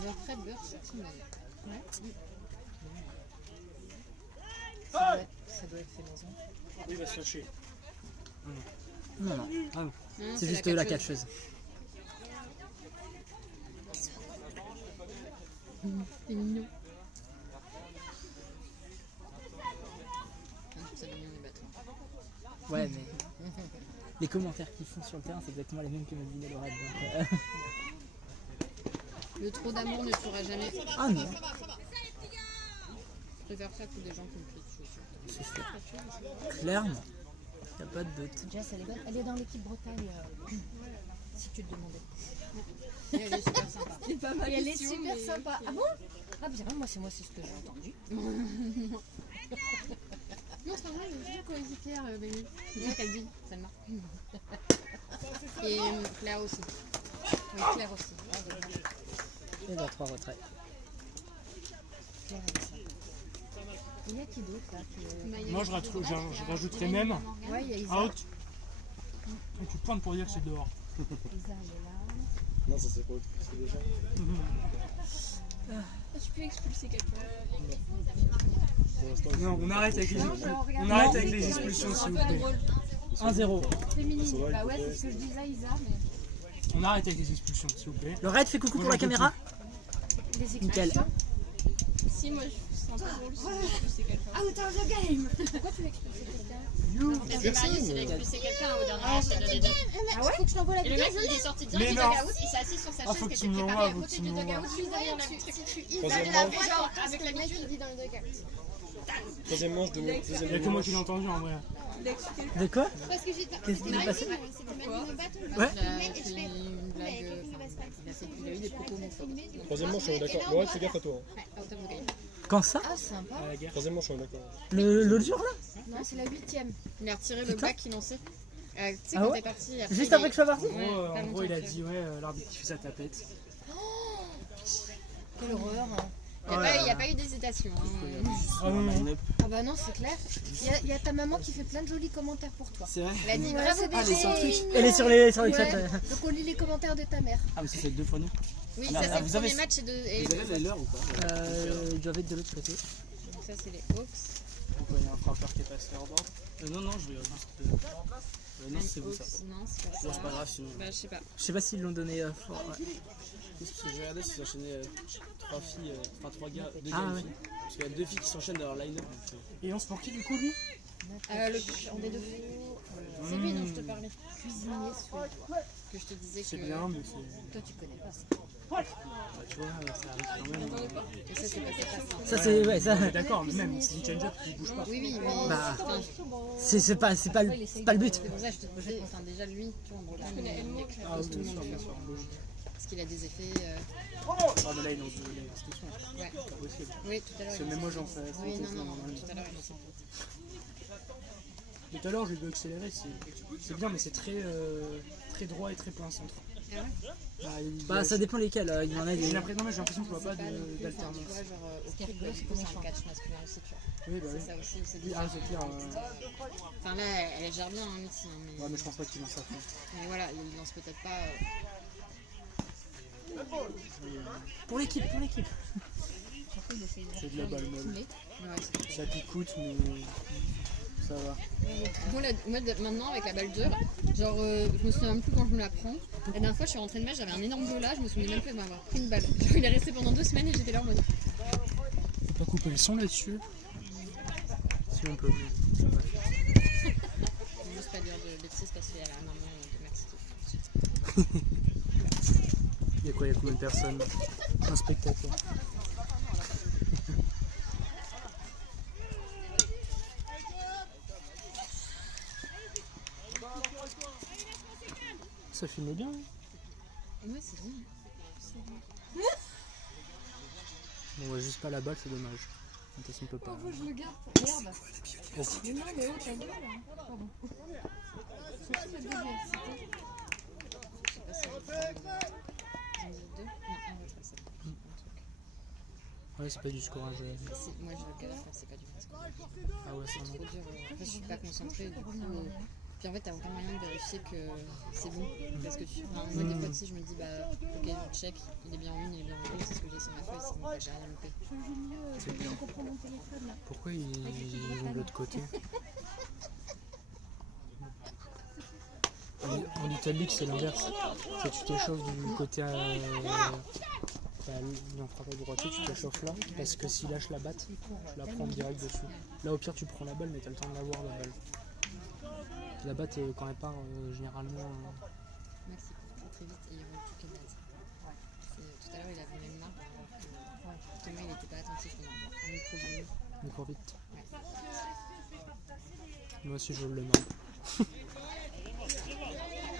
Leur Fred Beurre cette semaine. Ouais. avec ses maisons. Il va se fâcher. Non, non. Non, C'est juste la catcheuse. C'est mignon. Je trouve ça mignon les bateaux. Ouais, mais les commentaires qu'ils font sur le terrain, c'est exactement les mêmes que Melvin et Laurette. Donc, Le trop d'amour ne tuera jamais. Ah non. Je préfère ça que des gens qui me crient dessus. C'est sûr. Clairement. Y'a pas de doute. Jess, elle est bonne. Elle est dans l'équipe Bretagne, si tu te demandais. Et elle est super sympa. Et elle est super sympa. Ah bon? Ah bien, moi c'est ce que j'ai entendu. Non, c'est pas vrai, j'ai toujours coéquipière, Béni. C'est ça qu'elle dit, Salma. Et Claire aussi. Oui, Claire aussi. Ah, Et dans 3 retraits. Claire, elle est sympa. Il y a qui d'autre là Moi je rajouterais même Ouais, il y a Isa. out. Et tu pointes pour dire que c'est dehors. Isa, elle est là. Non, ça c'est pas autre, c'est déjà. Tu peux expulser quelqu'un. Non, on arrête avec les expulsions s'il vous plaît. 1-0. Féminine. Bah ouais, c'est ce que je disais, Isa, mais. On arrête avec les expulsions s'il vous plaît. Laurette, fais coucou pour la caméra. Les Nickel. expulsions. Si, moi, c'est un peu drôle si expulser quelqu'un. Out of the game. Pourquoi tu veux expulser quelqu'un? Parce que Marius, il a expulsé quelqu'un au dernier match, elle a les deux. Ah ouais? Faut que je t'envoie la Et le vidéo. mec, il est sorti direct Mais du non. dugout, il s'est assis sur sa Ah, chaise faut qui que tu était me préparée l'envoies, à faut que côté tu du me dugout. l'envoies. Je suis derrière la truc. Si tu Troisième la manche. voix, Genre, avec avec le mec l'habitude. qui dit dans le dugout. Troisième manche de Il n'y a que moi qui l'ai entendu en vrai. De quoi? Parce que j'ai Qu'est-ce qui s'est passé? c'était Manu Battle. Ouais. Il a fait une blague, il a eu des propos homophobes. Troisième manche, on est d'accord. Laurette, fais gaffe à toi. Ouais, out of the game. Quand ça? Ah, sympa. Troisième manche, on est d'accord. L'autre jour là? Non, c'est la 8ème. Il a retiré le Putain. bac qu'il lançait. Tu sais, Ah quand ouais t'es parti. Juste après que je sois parti? En gros, il a dit ouais, l'arbitre qui fait sa tapette. Quelle horreur. Hein. Il n'y a pas eu d'hésitation. Ah non. Ah bah non, c'est clair. Il y a ta maman qui fait plein de jolis commentaires pour toi. C'est vrai? Elle a dit Ouais, bravo c'est bébé. des trucs. Elle est sur les Ouais. chats. Donc on lit les commentaires de ta mère. Ah, mais ça c'est 2 fois nous. Oui, Ah, ça c'est le vous premier avez- match et Vous avez l'heure ou pas? Ils doivent être de l'autre côté. Donc ça c'est les Hawks. Il y a un frappeur qui est passé hors bord. Non, non, je vais juste. Non, c'est vous ça. Non, c'est pas Bon, ça. c'est pas grave sinon. Bah, je sais pas. Je sais pas s'ils l'ont donné fort. Ouais. Parce que j'ai regardé s'ils enchaînaient 3 filles, enfin 3 gars, 2 Ah, gars et une ouais. fille. Parce qu'il y a 2 filles qui s'enchaînent dans leur line-up. Et on se pour qui du coup lui? Le en des deux. C'est lui dont je te parlais. Cuisinier suédois. Que je te disais C'est que. bien, mais c'est. Toi, tu connais pas ça. Tu vois, ça arrive quand même. Et ça c'est pas ça. Ça c'est ouais ça. On est d'accord, mais même c'est une change-up qui bouge pas. Oui, mais. Bah, enfin, c'est pas le but. c'est pour ça que je te posais. Enfin, déjà lui, tu vois, en Bretagne, il expose tout le monde. Tu vois. Parce qu'il a des effets. Ah, mais là il est dans une station. Ouais. C'est pas possible. Oui, tout à l'heure. C'est il même a- moi j'en fais. Oui, non, tout à l'heure, je sais. Tout à l'heure j'ai vu accélérer, c'est bien, mais c'est très droit et très plein centre. Ah ouais? Bah ça dépend lesquels. Il y en a J'ai des. l'impression que je vois pas Tu vois, d'alternance. genre, au clip, du coup, c'est un catch masculin aussi, tu vois. Oui, bah oui. C'est ça aussi, c'est Ah, différent. c'est clair. Enfin, là, elle gère bien, hein, Mitzi, hein, mais... Ouais, mais je pense pas qu'il lance ça. Mais voilà, il lance peut-être pas... Pour l'équipe. C'est de la balle molle. Ouais, c'est Ça picoute, mais ça va. moi, maintenant, avec la balle dure, genre, je me souviens même plus quand je me la prends. La dernière fois, je suis rentrée de match, j'avais un énorme bola, je me souviens même plus m'avoir pris une balle. Genre, il est resté pendant 2 semaines et j'étais là en mode... Faut pas couper le son là-dessus. Si on peut. C'est juste pas dire de bêtises parce qu'il y a la maman de Maxi. Il y a combien de personnes? Un spectateur. Ça filme bien. Ouais, c'est bien. On voit juste pas la balle, c'est dommage. De toute façon, on peut pas. Je le garde pour merde. Oh. Mais non, mais oh, ta gueule. Hein. Pardon. C'est pas le bébé, Je sais pas si j'en ai 2. Non, on va faire ça. Ouais, c'est pas du scorage. Moi, je le galère, c'est pas du vrai score. Ah ouais, c'est C'est trop dur. En fait, je suis pas concentrée, du coup... Puis en fait, t'as aucun moyen de vérifier que c'est bon. Parce que moi, des fois, tu sais, je me dis, bah, ok, je check, il est bien en une, il est bien en deux, c'est ce que j'ai sur ma feuille, sinon j'ai rien loupé. Je mieux comprends mon téléphone là. Pourquoi ils vont de l'autre côté? En Little League, c'est l'inverse. C'est tu t'échauffes du côté. Il en frappe à droite, tu t'échauffes là, parce que s'il lâche la batte, tu la prends direct dessus. Là, au pire, tu prends la balle, mais tu as le temps de l'avoir, la balle. La batte, quand elle part, généralement. Max, il court très vite et il roule toutes les bases. Tout à l'heure, il avait même marre. Thomas, il n'était pas attentif au micro. Il court vite. Ouais. Moi aussi, je le marre.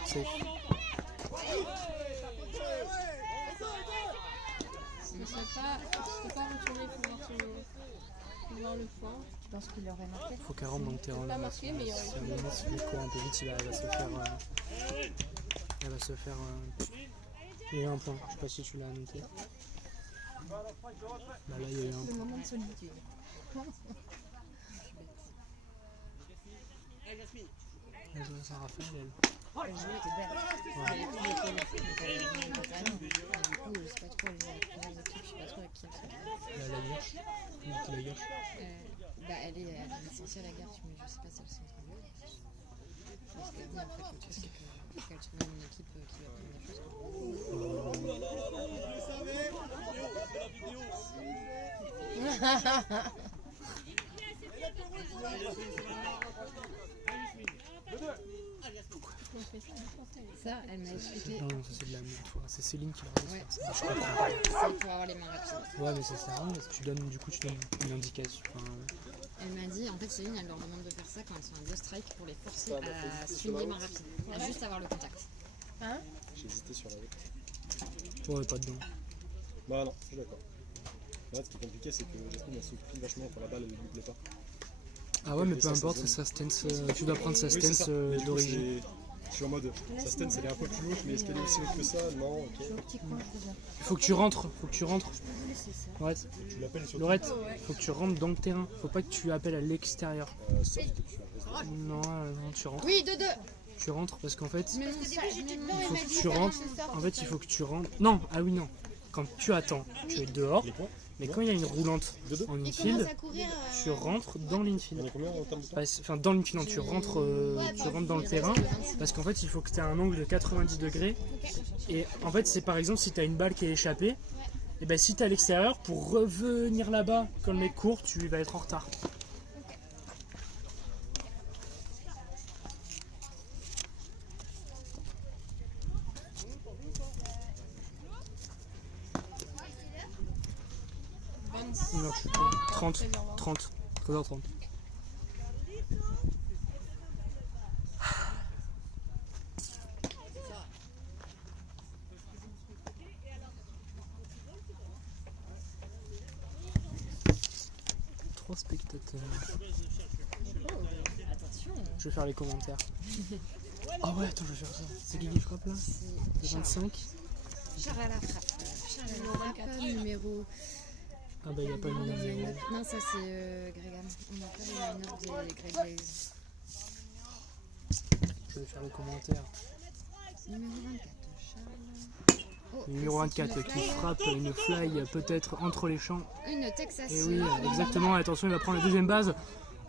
Safe. Je ne sais pas retourner pour voir le point. Tu penses qu'il aurait marqué? Faut qu'elle rentre dans le terrain. Pas marqué, mais il aurait si elle court un peu vite, elle va se faire. Elle va se faire. Il y a eu un point, je sais pas si tu l'as noté. Bah là, il y a eu un Le point. moment de solitude. Elle joue à Saint-Raphaël, elle. Elle jouait, était belle. Elle est plus d'école, mais elle est venue en Bretagne. Et du coup, je sais pas trop, elle joue avec plusieurs équipes, je sais pas trop avec qui elle se fait. Elle a la Guerche. La Guerche. Bah, elle est licenciée à la Guerche, mais je sais pas si elle s'en trouve. Parce qu'elle dit en fait le truc, c'est qu'elle trouve une équipe qui va prendre des choses. Ça, elle m'a expliqué. Non, ça c'est de la merde. C'est Céline qui l'a dit. Ouais. Ça, je comprends pas. C'est pour avoir les mains rapides. Ouais, mais ça sert à rien parce que tu donnes une indication. Elle m'a dit, en fait, Céline, elle leur demande de faire ça quand elles sont à 2 strikes pour les forcer à swinguer main rapide. À juste avoir le contact. Hein? J'ai hésité sur la route. Ouais, pas dedans. Bah non, je suis d'accord. Là, ce qui est compliqué, c'est que Jasmine a soufflé vachement quand la balle elle lui plaît pas. Ah ouais, mais peu importe, c'est sa stance. Tu dois prendre sa stance d'origine. Je suis en mode, sa stance elle est un peu plus haute, mais est-ce qu'elle est aussi haute que ça? Non, ok. Il faut que tu rentres, Ouais. Tu l'appelles sur Laurette, faut que tu rentres dans le terrain. Faut pas que tu appelles à l'extérieur. Sauf que tu as raison. Non, tu rentres. Oui, 2-2. Tu rentres parce qu'en fait, Mais il faut que tu rentres. En fait, il faut que tu rentres. Non, ah oui, non. Quand tu attends, tu es dehors. Mais quand il y a une roulante en infield, tu rentres dans l'infield. Enfin, dans l'infield, tu rentres dans le terrain parce qu'en fait, il faut que tu aies un angle de 90 degrés. Et en fait, c'est par exemple si tu as une balle qui est échappée, et ben si tu es à l'extérieur, pour revenir là-bas quand le mec court, tu vas être en retard. Non, je suis 30, 13h30. Trois spectateurs. Attention. Je vais faire les commentaires. Ah ouais, attends, je vais faire ça. C'est qui frappe là? 25. Charles à la frappe. Charles à la frappe, numéro. Ah bah il n'y a pas le numéro. Non, ça c'est Grégam. On n'a pas le numéro des Grey Blaze. Je vais faire les commentaires. Numéro 24, Charles. Oh, Numéro 24 qui frappe une fly peut-être entre les champs. Une Texas. Et oui, exactement. Attention, il va prendre la deuxième base.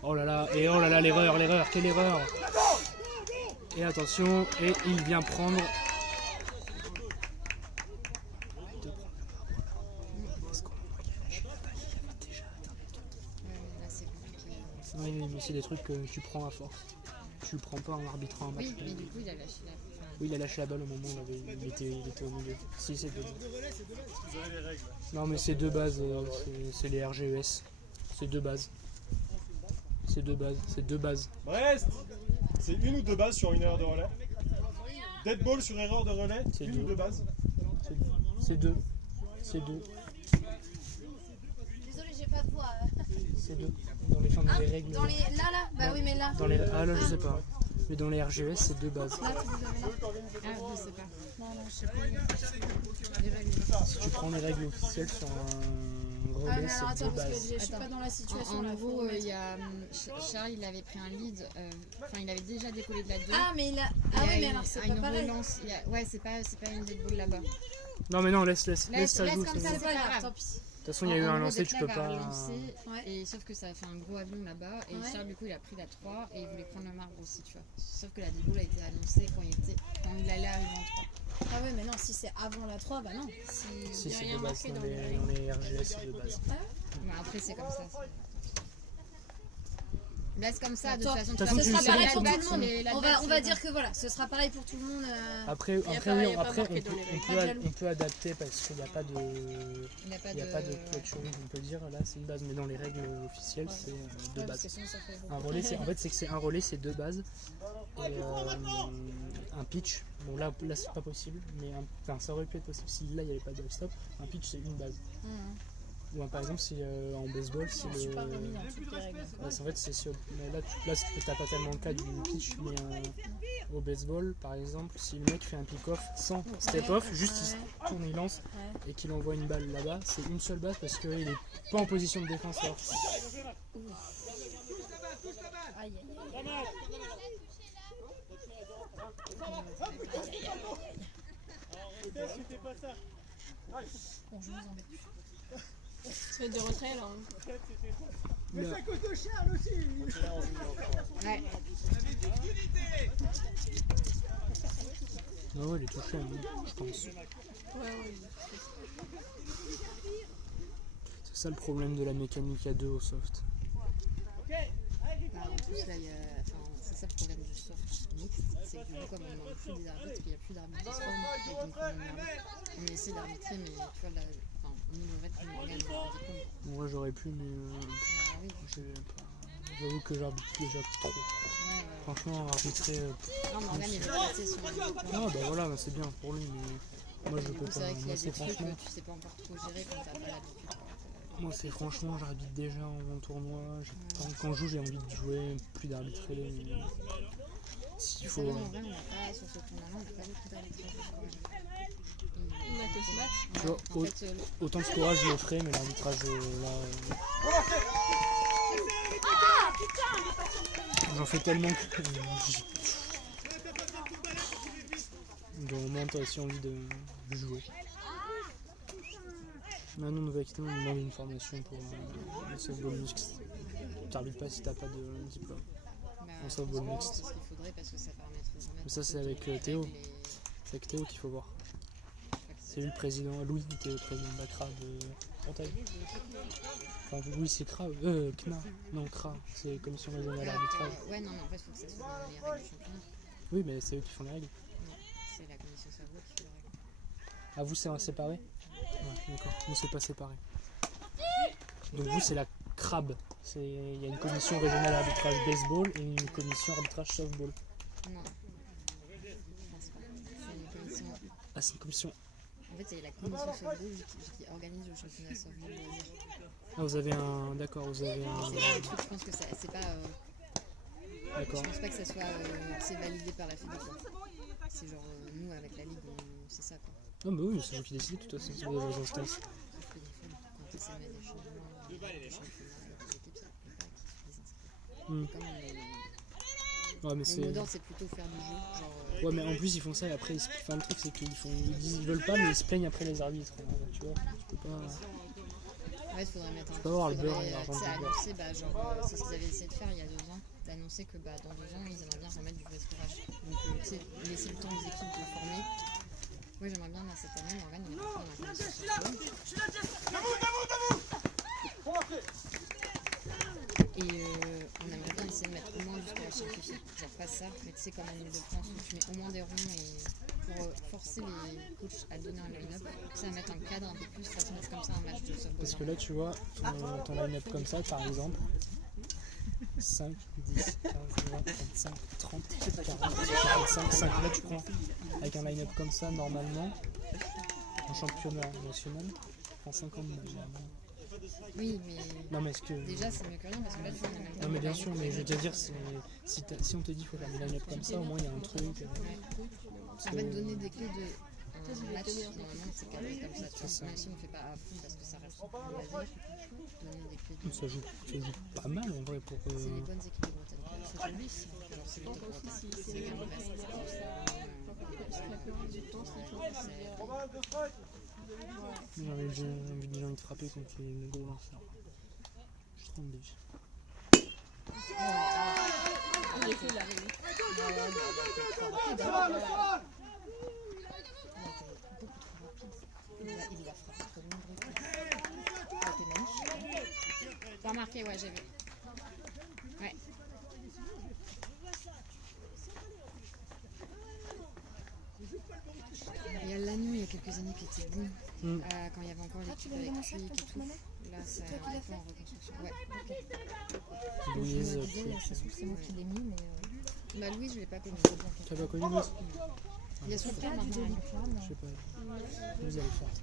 Oh là là, et oh là là, l'erreur, quelle erreur. Et attention, et il vient prendre. Oui, mais c'est des trucs que tu prends à force. Tu le prends pas en arbitrant un match. Oui, mais du coup, il a lâché la balle. Oui, il a lâché la balle au moment où il était au milieu. Si, c'est deux. Non, mais c'est deux bases, c'est les RGES. C'est deux bases. C'est deux bases. Brest, c'est une ou deux bases sur une erreur de relais. Dead ball sur erreur de relais, c'est une ou deux bases. C'est deux. Désolé, j'ai pas de voix. C'est deux. Dans les règles. Dans les. Là, bah oui, mais là. Dans les, ah là, je sais pas. Mais dans les RGES, c'est deux bases. Ah, je sais pas. Non, je sais pas. Les règles. Si tu prends les règles officielles sur un. relais, mais alors c'est attends, deux parce que bases. je suis pas dans la situation En là. gros, il y a Charles, il avait pris un lead, enfin il avait déjà décollé de la 2. Ah, mais il a. Il y Ah, a oui, mais une- alors c'est une pas pareil. relance. Ouais, c'est pas une dead ball là-bas. Non mais non, laisse ça Laisse joue. comme c'est ça, bon. c'est pas grave. Tant pis. De toute façon, il y a eu un lancer, tu peux pas. Et sauf que ça a fait un gros avion là-bas. Et Ouais. Charles, du coup, il a pris la 3 et il voulait prendre le marbre aussi, tu vois. Sauf que la dead ball a été annoncée quand il allait arriver en 3. Ah, ouais, mais non, si c'est avant la 3, bah non. Si, y a c'est rien de base. marqué Dans les RGS, c'est de base. Mais après, c'est comme ça. Laisse comme ça, de Attends, toute façon. De toute façon, ce tu sera sais, pareil tu pour sais. tout le monde. On va dire que voilà, ce sera pareil pour tout le monde. Après, Y a après, pas- oui, y a pas après marqué dans les règles. on peut adapter parce qu'il n'y a pas de, Il n'y a pas il y a pas de clôturing, on peut dire. Là, c'est une base, mais dans les règles officielles, c'est deux Ouais, parce bases. que sinon, ça fait beaucoup. Un relais, c'est en fait, c'est que c'est un relais, c'est deux bases. Et un pitch, bon là c'est pas possible, mais enfin ça aurait pu être possible si là il n'y avait pas de stop. Un pitch, c'est une base. Ou par exemple, si en baseball, si Je suis pas remis dans toutes les règles. en fait, c'est sûr. Mais là, t'as pas tellement le cas du pitch, mais au baseball, par exemple, si le mec fait un pick-off sans step-off, juste il se tourne, il lance et qu'il envoie une balle là-bas, c'est une seule base parce qu'il est pas en position de défenseur. Aïe, aïe, aïe. Bon, je vous embête plus. C'est de retrait là. Hein. Mais c'est à cause de Charles aussi. Ouais. Ah ouais, il est touché, je pense. Ouais. C'est ça le problème de la mécanique à 2 au soft. En plus, là, c'est ça le problème du soft mixte, c'est que du coup, comme on a plus des arbitres, il n'y a plus d'arbitres qui se forment, et donc on essaie d'arbitrer, mais tu vois, là, nous, en fait, on gagne des comptes. Moi j'aurais pu, mais j'avoue que j'arbitre déjà trop. Franchement, arbitrer. Non, Morgane, il veut passer sur un autre Ah bah voilà, bah, c'est bien pour lui, mais moi je peux c'est pas. vrai qu'il y Moi a c'est des trucs franchement. que tu sais pas encore trop gérer quand t'as pas l'habitude. Moi c'est franchement, j'arbitre déjà en tournoi. Quand je joue, j'ai envie de jouer, plus d'arbitrer. S'il faut. En vrai, on n'a pas, sur ce tournoi-là, on n'a pas beaucoup d'arbitrage. On a que ce match. Tu vois, autant de scorage je le ferai, mais l'arbitrage là. J'en fais tellement que. Dans le moment, t'as aussi envie de jouer. Maintenant, Nouvelle-Aquitaine, on demande une formation pour le softball mixte. T'arbitres pas si t'as pas de diplôme. En softball mixte. C'est ce qu'il faudrait parce que ça permettrait de remettre. Mais ça, c'est avec Théo. C'est avec Théo qu'il faut voir. C'est lui le président, Louis Théo, le président de la CRA de Bretagne. Enfin, oui, c'est CRA, CNA. Non, CRA, c'est Commission régionale d'arbitrage. Ouais, non, mais en fait, il faut que ça soit dans les règles du championnat. Oui, mais c'est eux qui font les règles. Non, c'est la commission softball qui fait les règles. Ah, vous, c'est séparé? Ouais, d'accord. Nous, c'est pas séparé. Donc, vous, c'est la CRAB. Il y a une commission régionale d'arbitrage baseball et une commission arbitrage softball. Non. Je pense pas. C'est une commission. Ah, c'est une commission. En fait, il y a la commission softball qui organise le championnat softball. Ah, vous avez un. D'accord, vous avez un. C'est un truc, je pense que c'est pas. D'accord. Je pense pas que ça soit c'est validé par la FED. C'est genre nous avec la ligue, c'est ça quoi. Non, mais oui, c'est vous qui décidez de toute façon. C'est les agences TES. Sauf que des fois, quand ça met des changements de championnat et des équipes, ça ne plaît pas qu'ils les inscrivent. Comme Ouais, mais le mot d'ordre, c'est plutôt faire du jeu. Genre, ouais, mais en plus, ils font ça et après, enfin, le truc, c'est qu'ils disent ils veulent pas, mais ils se plaignent après les arbitres. Tu vois, tu peux pas. Ouais, il faudrait mettre un. Tu peux avoir le beurre et l'argent du beurre. Annoncer, bah, genre, c'est ce qu'ils avaient essayé de faire il y a 2 ans. D'annoncer que bah, dans 2 ans, ils aimeraient bien remettre du vrai scorage. Donc, tu sais, laisser le temps aux équipes de former. Moi, j'aimerais bien, dans cette année, Morgane, on est parti dans la commission softball. Et on aimerait bien essayer de mettre au moins du scorage scientifique. Genre, pas ça, mais tu sais, comme en Ile-de-France, où tu mets au moins des ronds et pour forcer les coachs à donner un line-up, tu sais, à mettre un cadre un peu plus, ça se passe comme ça un match de softball. Parce que là, tu vois, ton line-up comme ça, par exemple, 5, 10, 15, 20, 25, 30, 40, 45, 5. Là, tu prends avec un line-up comme ça, normalement, en championnat national, en 50 balles. Oui, mais. Non, mais est-ce que. Déjà, c'est mieux que rien parce que là, tu vois, on a même pas. Non, mais bien sûr, mais je veux te dire, si on te dit qu'il faut faire des line-up comme ça, au moins il y a un truc. En fait, donner des clés de. un match, normalement c'est cadré comme ça, tu vois. Même si on ne fait pas à fond parce que ça reste loisir, donner des clés de... Ça joue pas mal en vrai pour... C'est les bonnes équipes de Bretagne. C'est joli, alors c'est l'équipe de Bretagne. C'est les gars de Brest. J'ai envie de frapper contre les gros lanceurs. Je suis trop déçu. Il l'a frappé très loin. C'était magnifique. Pas remarqué, ouais, j'ai vu. Ouais. Il y a l'agneau il y a quelques années qui était bon. Quand il y avait encore l'équipe avec Puig et tout. Là, c'est un peu en reconstruction. Ouais. Louise, c'est moi qui l'ai mis, mais. Bah, Louise, je l'ai pas connue. Tu l'as pas connue, Louise? Il y a son frère maintenant. Je sais pas. Vous allez faire ça.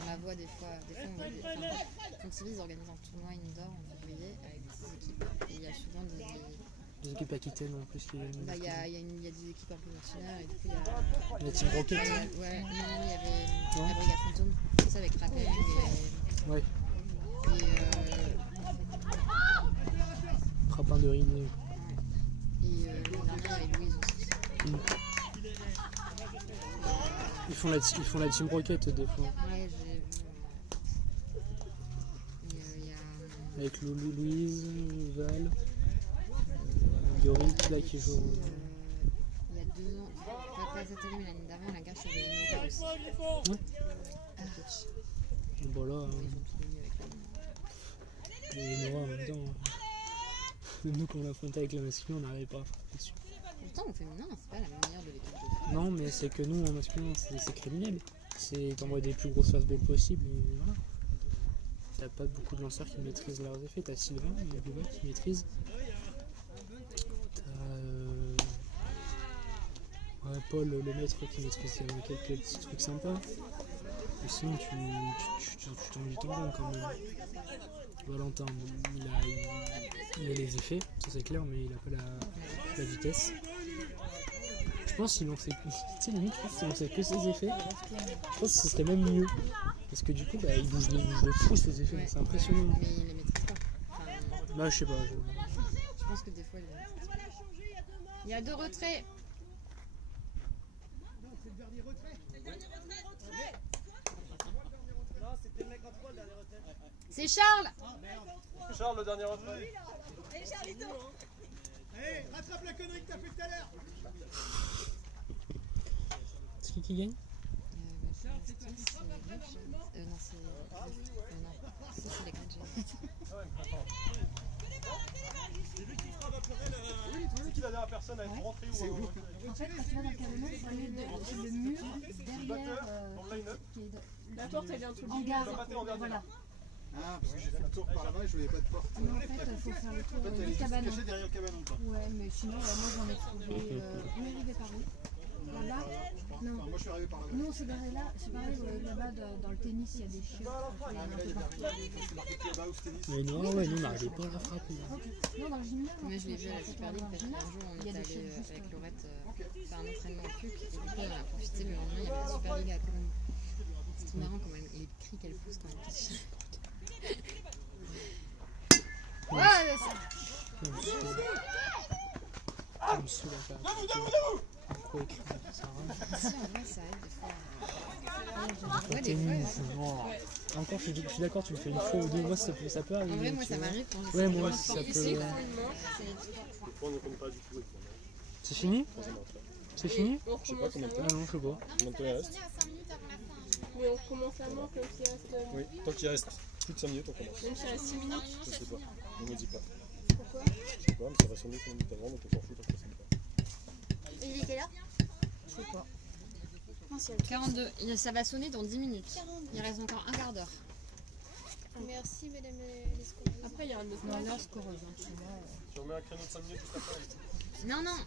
On la voit des fois. On voit des... Quand ils organisent un tournoi indoor en février avec 6 équipes. Et il y a souvent des équipes aquitaines en plus qui viennent. Bah, il y a des équipes un peu nationales et du coup il y a. La Team Rocket. Ouais, non, il y avait la Brigade Fantôme. C'est ça avec Rappel et. Ouais. Et. Frappin de Ride. Et le dernier avec Louise aussi. Ils font la Team Rocket des fois. Ouais, j'ai vu. Avec Louise, Val, Yorick là qui joue. Il y a 2 ans, pas cette année mais l'année d'avant, la gare sur les Nova aussi. Ouais. Bon là. Les Nova en même temps. Nous quand on affrontait avec le masculin, on n'arrivait pas à frapper dessus. Pourtant, au féminin, c'est pas la meilleure de l'équipe de France. Non, mais c'est que nous, en masculin, c'est criminel. T'envoies des plus grosses fastballs possibles, et voilà. T'as pas beaucoup de lanceurs qui maîtrisent leurs effets. T'as Sylvain, il y a Bouba qui maîtrise. T'as Paul, le maître, qui maîtrise quelques petits trucs sympas. Et sinon, tu t'en vis ton rond quand même. Valentin, bon, il a les effets, ça c'est clair, mais il a pas la vitesse. Je pense qu'il en fait plus. Tu sais, limite, s'il en fait que ses effets, je pense que ce serait même mieux. Parce que du coup, bah, il bouge de fou ses effets, ouais, c'est impressionnant. Mais il les maîtrise pas. Enfin, bah, je sais pas. Je pense que des fois, il les maîtrise pas. Il y a 2 retraits. Non, c'est le dernier retrait. Non, c'était le mec en 3, le dernier retrait. C'est Charles. Charles, le dernier retrait. Allez, Charlito. Allez, rattrape la connerie que t'as fait tout à l'heure. C'est qui gagne? Non, c'est les C'est lui qui fera vaporer la... Oui, tu veux qu'il a la personne à être rentrée ou... En fait, quand tu vas dans le cabinet, c'est le mur derrière... La porte, elle est entre en garde. Voilà. Ah, parce que j'ai fait le tour par là-bas et je voyais pas de porte. Non, en fait, il faut faire le tour du cabanon. Caché derrière le cabanon, quoi. Ouais, mais sinon, moi j'en ai trouvé... On est arrivé par où? Là-bas? Non. Enfin, moi je suis arrivé par là-bas. Nous on s'est barré là, c'est pareil, là-bas dans le tennis, il y a des chiottes. C'est marqué là-bas au tennis. Mais non, ouais, nous on n'arrivait pas à la frapper. Non, dans le gymnase. Moi je l'ai vu à la Super League parce qu'un jour on est allé avec Laurette faire un entraînement au PUC et du coup on a profité, le lendemain il y avait la Super League à Colombes. C'est tout marrant quand même, et les cris qu'elle pousse quand elle pitch. Ouais, Ça me saoule à faire. Pourquoi écrire ça? Si, en vrai ça aide des fois. Ouais, tennis, bon. Encore, je suis d'accord, tu le fais une fois ou deux, moi ça peut arriver. En vrai, moi ça m'arrive quand je ouais, moi aussi ça peut. C'est fini? C'est fini? Je sais pas combien de temps. Ah non, je sais pas. Combien de temps il reste? Mais on recommence à mort comme s'il reste. Oui, tant qu'il reste plus de 5 minutes, on commence. Même s'il reste 6 minutes. Je sais pas, on me dit pas. Pourquoi? Je sais pas, mais ça va sonner 5 minutes avant, donc on s'en fout tant que ça sonne pas. Et il est quelle heure? Je sais pas. 42, ça va sonner dans 10 minutes. Il reste encore un quart d'heure. Merci mesdames les scolaires. Après il y a un autre. Non, là, scoreuse. Tu remets un créneau de 5 minutes juste après? Non, non.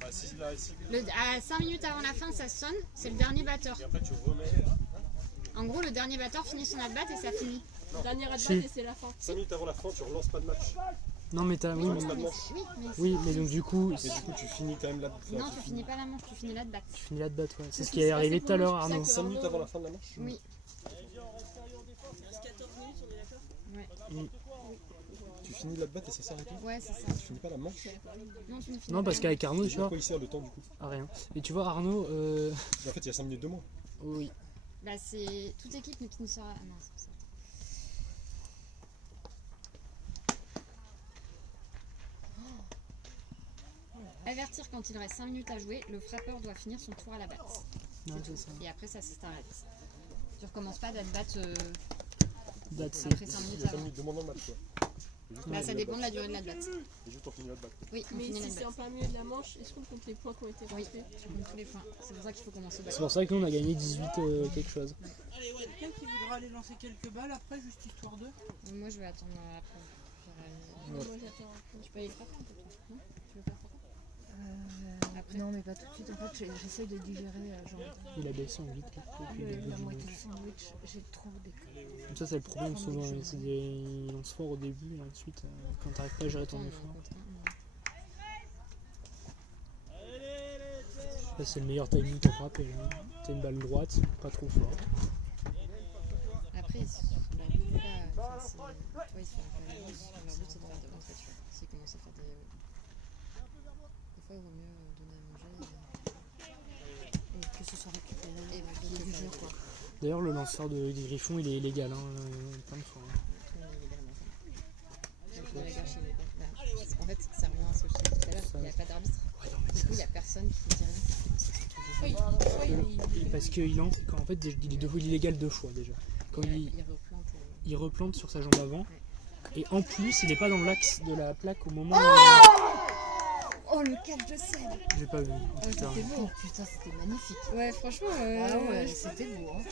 Bah, si, là, ici. À 5 minutes avant la fin, ça sonne, c'est le dernier batteur. Et après, tu remets. En gros, le dernier batteur finit son at-bat et ça finit. Le dernier at-bat et c'est la fin. 5 minutes avant la fin, tu relances pas de match. Non, mais t'as. Oui, Tu lances pas de manche. oui, mais donc du coup. Mais du coup, tu finis quand même là. Non, tu finis pas la manche, tu finis là de battre. Tu finis là de battre, ouais. C'est ce qui est arrivé tout à l'heure, Arnaud. 5 minutes avant la fin de la manche. Oui. Il reste 14 minutes, on est d'accord? Ouais. Tu finis là de battre et ça s'arrête. Ouais, c'est ça. Tu finis pas la manche. Non, tu ne finis Non, pas parce la qu'avec Arnaud, tu vois. Pourquoi il sert le temps du coup? Ah, rien. Et tu vois, Arnaud. En fait, il y a 5 minutes de moins. Oui. Bah, c'est toute équipe mais qui ne sera. Ah non, c'est ça. Avertir quand il reste 5 minutes à jouer, le frappeur doit finir son tour à la batte. Ouais, C'est c'est tout. ça. Et après, ça s'arrête. Tu recommences pas d'être batte Date, c'est. après 5 Il minutes y a 5 avant. minutes de moins dans le match quoi. Bah, ça dépend de la durée de la batte. Et juste on finit la batte. Oui, on Mais finit si la c'est en batte. plein milieu de la manche, est-ce qu'on compte les points qui ont été Oui, marqués? tu comptes tous les points. C'est pour ça qu'il faut commencer au C'est batte. pour ça que nous, on a gagné 18 quelque chose. Quelqu'un qui voudra aller lancer quelques balles après, juste histoire de. Moi, je vais attendre après. Ouais. Moi j'attends un peu. Tu peux aller frapper un peu, toi, non? Tu veux pas frapper? Après. Non, mais pas tout de suite. En fait, j'essaie de digérer genre, Il a baissé en 8 depuis le début la du moitié match. du sandwich. J'ai trop d'école. Comme ça, c'est le problème souvent. C'est des... Ils lancent fort au début et ensuite, quand t'arrives pas à gérer ton Attends, effort. contre un. Là, c'est le meilleur timing pour frapper. Là. T'as une balle droite, pas trop fort. Après, enfin, c'est. Oui, c'est un peu la grosse. Leur but, c'est de faire de rentrer, tu vois. S'ils commencent à faire des. Des fois, il vaut mieux donner à manger Et que ce soit récupéré. et plutôt que du faire jeu, des- quoi. D'ailleurs, le lanceur des Griffons, il est illégal, hein, plein de fois. Tout le monde est légalement ça. Donc, il y a la gauche, il est légal. Bah, en fait, ça revient à ce que je disais tout à l'heure, il n'y a pas d'arbitre. Ouais, non, mais Du coup, il n'y a personne qui dit rien. parce qu'il en fait, il est illégal 2 fois déjà. Quand Il replante. il replante sur sa jambe avant, et en plus, il n'est pas dans l'axe de la plaque au moment où. Oh, le catch de sel. J'ai pas vu. Oh, Putain. c'était beau. Putain, c'était magnifique. Ouais, franchement, Ah ouais, c'était beau. Hein.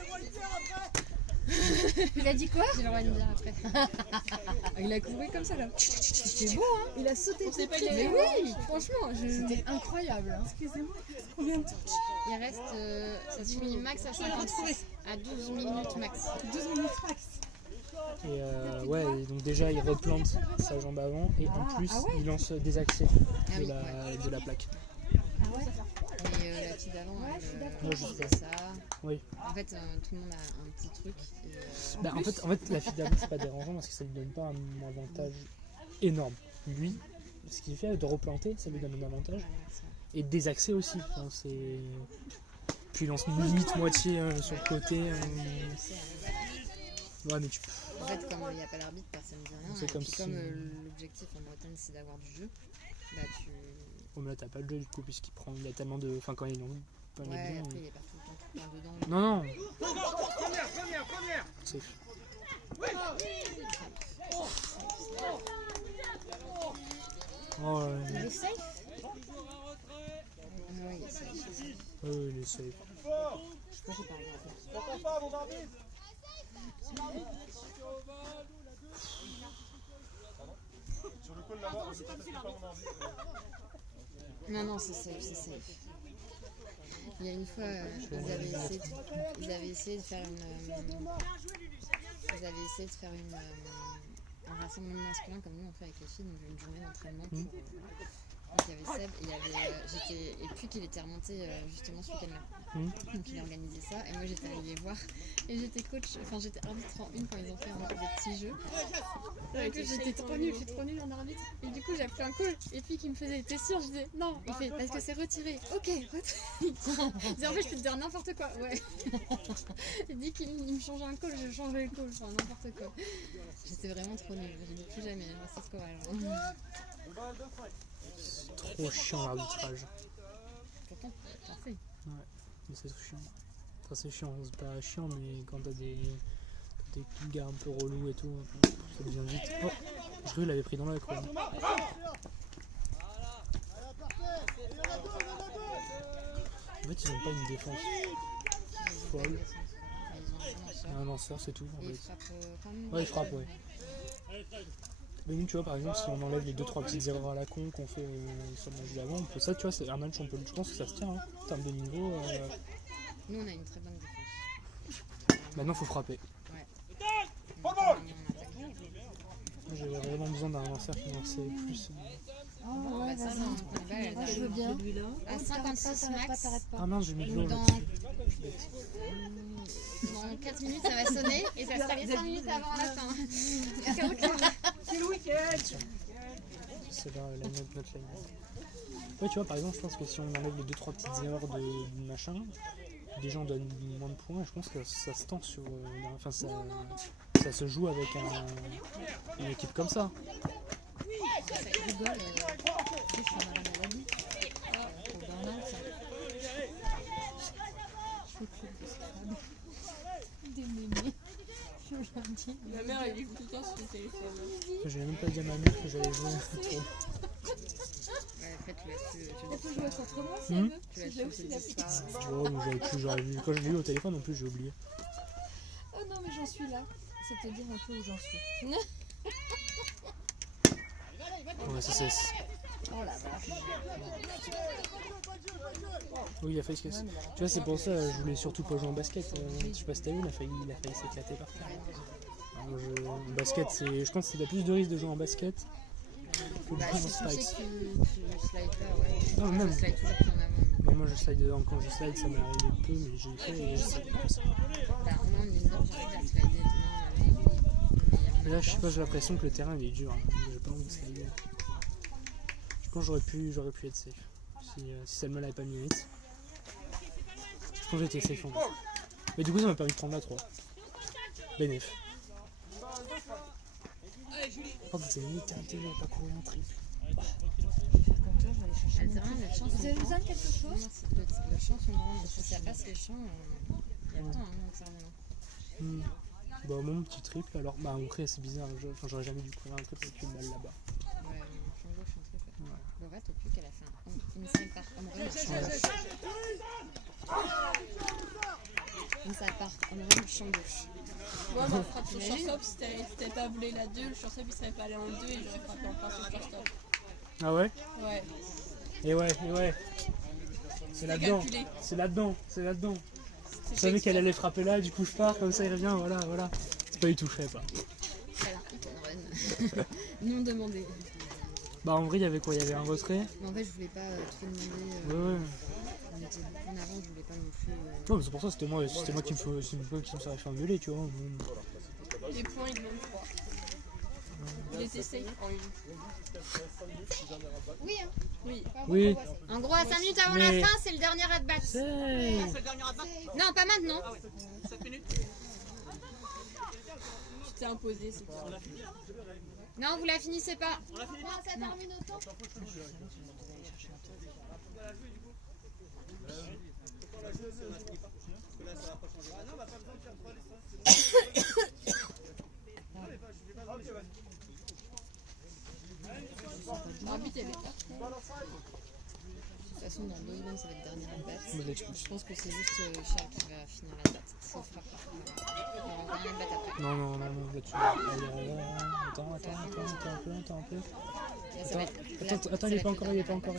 Il a dit quoi? j'ai le droit de dire après. Il a couru comme ça là. C'était beau, hein. Il a sauté, c'est pas Mais les. oui, Franchement, c'était incroyable. Hein. Excusez-moi, combien de temps? il reste. Ça se finit max à 56. À 12 minutes max. 12 minutes max. Et ouais, et donc déjà, il replante sa jambe avant, et en plus, il lance des accès Ah oui, de la plaque. Et la petite d'avant, Ouais, je suis elle d'accord. Moi, je faisait sais. ça. Oui. En fait, tout le monde a un petit truc. Et, Bah, en fait, la fille d'avant, c'est pas dérangeant parce que ça lui donne pas un avantage énorme. Lui, ce qu'il fait de replanter, ça lui donne un avantage. Et des accès aussi. Enfin, c'est... Puis il lance limite moitié sur le côté. Ouais, mais tu peux. en fait, comme il n'y a pas l'arbitre, personne ne dit rien. C'est Et comme puis, si- comme l'objectif en Bretagne, c'est d'avoir du jeu, bah tu. Oh, mais là, t'as pas le jeu du coup, puisqu'il prend. Il a tellement de. Enfin, quand il est pas Ouais, bien. après, il est pas tout le temps dedans. Non, non. Première. C'est. Oh, Il est safe. Oui, c'est ça. il est safe. Je crois que j'ai pas regardé. T'entends pas mon arbitre? Sur le col là-bas, c'est pas mon arbitre. Non, non, c'est safe, c'est safe. Il y a une fois, ils avaient essayé de faire un rassemblement masculin comme nous on fait avec les filles, donc une journée d'entraînement pour. Donc il y avait Seb et il y avait, et puis qu'il était remonté justement ce week-end-là. Donc il a organisé ça et moi j'étais allée les voir et j'étais coach, enfin j'étais arbitre en une quand ils ont fait des petits jeux. Et puis j'étais trop nulle, je suis trop nulle en arbitre. Et du coup j'ai appris un call et puis qui me faisait, t'es sûr? Je disais non, il fait parce que c'est retiré. Ok, retiré. Il disait en fait je peux te dire n'importe quoi, ouais. Il dit qu'il me changeait un call, je changeais le call, enfin n'importe quoi. J'étais vraiment trop nulle, je dis plus jamais, c'est ce qu'on va. C'est trop chiant l'arbitrage. Pourtant, parfait. Ouais, mais c'est chiant. Enfin, c'est chiant, c'est pas chiant, mais quand t'as des gars un peu relous et tout, ça devient vite. Oh, je l'avais pris dans l'œil quoi. En fait, ils ont pas une défense folle. Un lanceur, c'est tout. En Il fait. frappe quand même. Ouais, il frappe, ouais. Mais nous, tu vois, par exemple, si on enlève les 2-3 petites erreurs à la con qu'on fait sur le match d'avant, on peut ça, tu vois, c'est un match, on peut, je pense que ça se tient, hein, en termes de niveau. Nous, on a une très bonne défense. Maintenant, faut frapper. Ouais. J'avais vraiment besoin d'un lanceur qui lançait plus. Oh ouais, vas-y. Moi je veux bien. À 56 max. Ah mince, j'ai mis de l'eau Dans... là-dessus. Dans 4 minutes, ça va sonner et ça sera les 5 minutes avant la fin. C'est le week-end. C'est là notre line. Ouais, tu vois, par exemple, je pense que si on enlève les 2-3 petites erreurs de machin, les gens donnent moins de points. Je pense que ça se tend sur. Enfin, ça se joue avec une équipe comme ça. Des mémés. Ma mère elle joue tout le temps sur le téléphone. J'avais même pas dit à ma mère que j'allais jouer. Elle peut jouer contre moi si elle veut. J'ai aussi l'application. Tu vois, j'aurais vu. Quand je l'ai eu au téléphone, en plus, j'ai oublié. Oh non, mais j'en suis là. C'est te dire un peu où j'en suis. Ouais, ça c'est. Oh la vache. Oui, il a failli se casser. Tu vois, c'est pour ça je voulais surtout pas jouer en basket. Je sais pas si t'as vu, il a failli s'éclater par terre. En basket, je pense que t'as plus de risques de jouer en basket que de jouer en spikes. Non, même. Non, moi je slide dedans. Quand je slide, ça m'est arrivé peu, mais j'ai fait et je slide comme ça. Mais là, je sais pas, j'ai l'impression que le terrain il est dur. J'ai pas envie de slider. Je pense que j'aurais pu être safe. Si Salma l'avait pas mis vite. Je pense que j'étais safe en fait. Mais du coup, ça m'a permis de prendre la 3. Bénéf. Oh, c'est limite, t'as pas couru en triple. Vous avez besoin de quelque chose? Le champ sont grands, si ça passe les champs, il y a le temps, hein, Bah, mon petit triple alors. Bah, en vrai, c'est bizarre. J'aurais jamais dû courir un triple avec une balle là-bas. Ouais, champ gauche, un triple. Lorette, au plus qu'elle a fait une 5 par une 5 par en champ gauche. Moi, ma frappe sur shortstop, si t'avais pas volé la 2, le shortstop il serait pas allé en 2 et j'aurais frappé en face au shortstop. Ah ouais? Ouais. Et ouais. C'est là-dedans. C'est là-dedans. Je savais qu'elle allait frapper là, du coup je pars, comme ça il revient, voilà. C'est pas du tout, je savais pas. Voilà, hit and run. Non demandé. Bah en vrai il y avait quoi? Il y avait un retrait? Mais en fait je voulais pas trop demander. Ouais. On était beaucoup en avant, je voulais pas non plus. Non mais c'est pour ça, c'était moi qui me serais fait engueuler, tu vois. Les points ils demandent 3. Il était safe en 1. Oui, hein. Oui. En gros, à 5 minutes avant la fin, c'est le dernier at-bat. C'est le dernier at-bat? Non, pas maintenant. Ah ouais, 7 minutes. Tu t'es imposé, c'est pour ça. Non, vous la finissez pas. Ça termine au temps. L'arbitre elle est là. De toute façon, dans 2 secondes, ça va être dernier at-bat. Je pense que c'est juste Charles qui va finir l'at-bat. Sauf frappe. Il y aura un at-bat après. Non, là-dessus. Attends un peu. Attends, il est pas encore.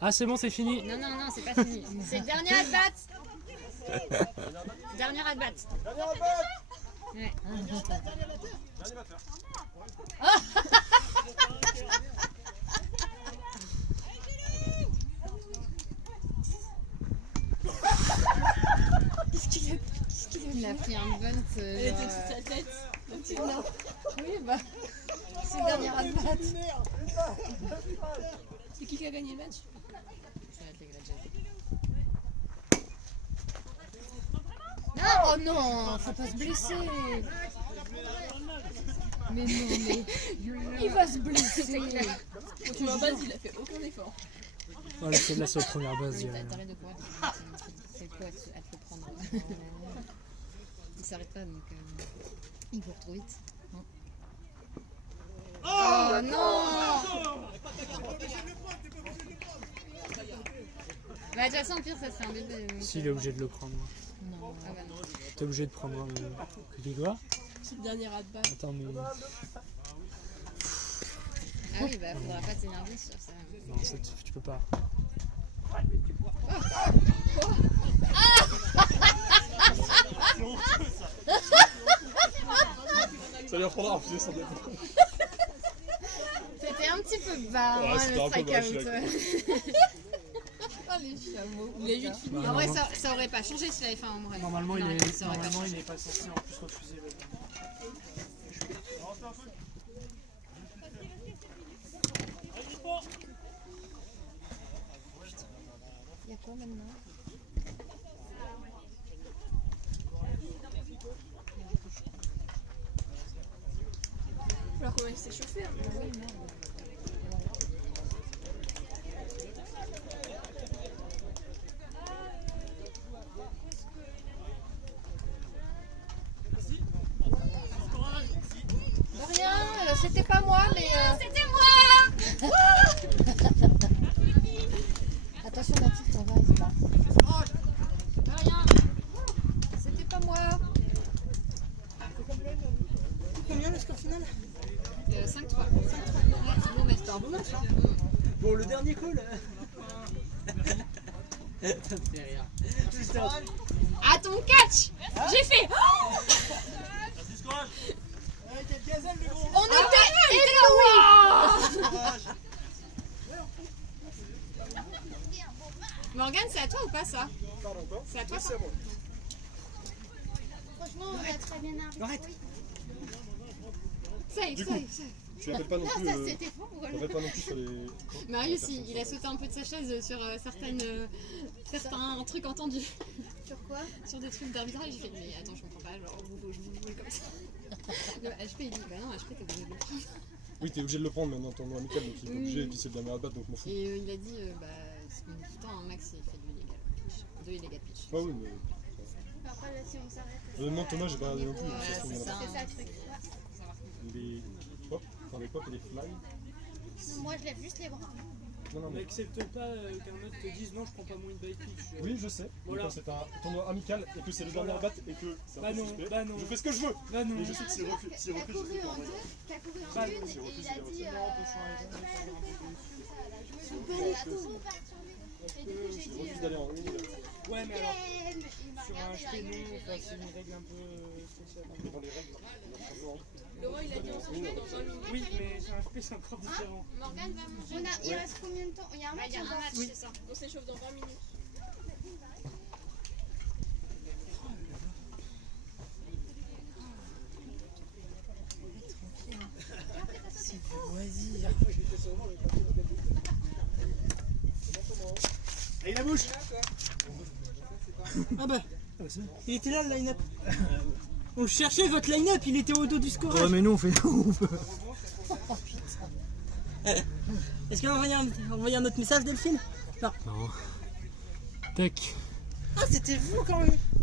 Ah, c'est bon, c'est fini. Non, c'est pas fini. C'est le dernier at-bat. Dernier at-bat. Ouais. Il a pris un bunt. Elle était toute sa tête. Non. Oui, bah. C'est le dernier at-bat. C'est qui a gagné le match? Oh non, faut pas se blesser. Mais non, il va se blesser. Donc ma base, il a fait aucun effort. Voilà, c'est la seule première base. T'arrêtes de courir. C'est quoi à te le prendre. Il s'arrête pas donc il court trop vite. Oh non! Bah de toute façon, au pire, ça serait un bébé. Si, il est obligé de le prendre. Non. Ah bah non. T'es obligé de prendre un. Tu quoi? C'est le dernier at-bat. Attends, mais. Ah oui, bah faudra pas t'énerver sur ça. Non, ça, tu peux pas. Ça lui apprendra à refuser sans dépôt. C'était un petit peu bas, Ouais, hein, c'était le un peu bas, strike je out. suis Oh les chameaux. Il est vite fini. En vrai, ça aurait pas changé s'il avait fait un vrai. Normalement, Non, il ça aurait pas changé. est pas censé en plus refuser. Il y a quoi maintenant? Alors comment il s'est chauffé un peu. Rien, c'était pas moi, mais. C'était moi. Attention, Mathilde, ton vin il se barre. Rien. C'était pas moi. Combien le score final? 5-3. Bon, mais c'était un bon match. Hein. Bon, le dernier call. Ça me fait rire. À ton catch, j'ai fait. On était éblouis. Morgane, c'est à toi ou pas ça? Pardon, quoi? C'est à toi ça? C'est à moi. Franchement, on a très bien arbitré. Arrête. Ça y est, Du ça coup, y est, ça y est. Tu l'appelles pas non Non, plus. ça c'était faux. T'appelles pas non plus sur les. Marius, il a sauté un peu de sa chaise sur certains trucs entendus. Sur quoi? Sur des trucs d'arbitrage. J'ai fait, mais attends, je comprends pas, genre, je vous jouez comme ça. Le HP, il dit, bah non, HP, t'es obligé de le prendre. Oui, t'es obligé de le prendre maintenant, ton nom amical, donc il est obligé, et puis c'est de la merde à battre, donc m'en fous. Et il a dit, bah, c'est tout le temps, un max, il fait de l'illégal pitch. 2 illégal pitch. Ouais, oui, mais. Après, là, si on s'arrête. Non, Thomas, j'ai pas regardé non plus. Ouais, ça se trouve, il y en a c'est ça. pas. C'est ça le truc. Les pop, enfin les pop et les fly. Moi, je lève juste les bras. Non, non, mais. N'accepte pas qu'un autre te dise non, je prends pas mon by pitch. Oui, je sais. Voilà. Mais quand c'est un tournoi amical et que c'est le dernier bat et que c'est un Bah peu non, suspect, bah non. je fais ce que je veux. Bah non. Et je sais que s'il refuse, T'as je sais couru pas. en deux, t'as couru en Bah, une, et si il refuse, a il dit refuse. je peux la tour partir. Et du coup, j'ai Je dit. refuse d'aller en une. Ouais, mais alors, Il m'a sur un regardé, HP, il a non, rigolé. enfin, c'est une règle un peu spéciale. Devant les règles. Laurent, il a dit on s'enchaîne dans 20 minutes. Oui, mais sur un HP, c'est encore différent. Morgane va manger. Il reste combien de temps? Il y a un match. Il y a un encore. match, c'est ça. On s'échauffe dans 20 minutes. C'est du loisir. Allez, la bouche. Ah bah, il était là le line-up. On cherchait votre line-up, il était au dos du score. Ouais, mais nous on fait. Oh putain. Est-ce qu'on va envoyer un autre message, Delphine? Non. Non. Tac. Ah, c'était vous quand même.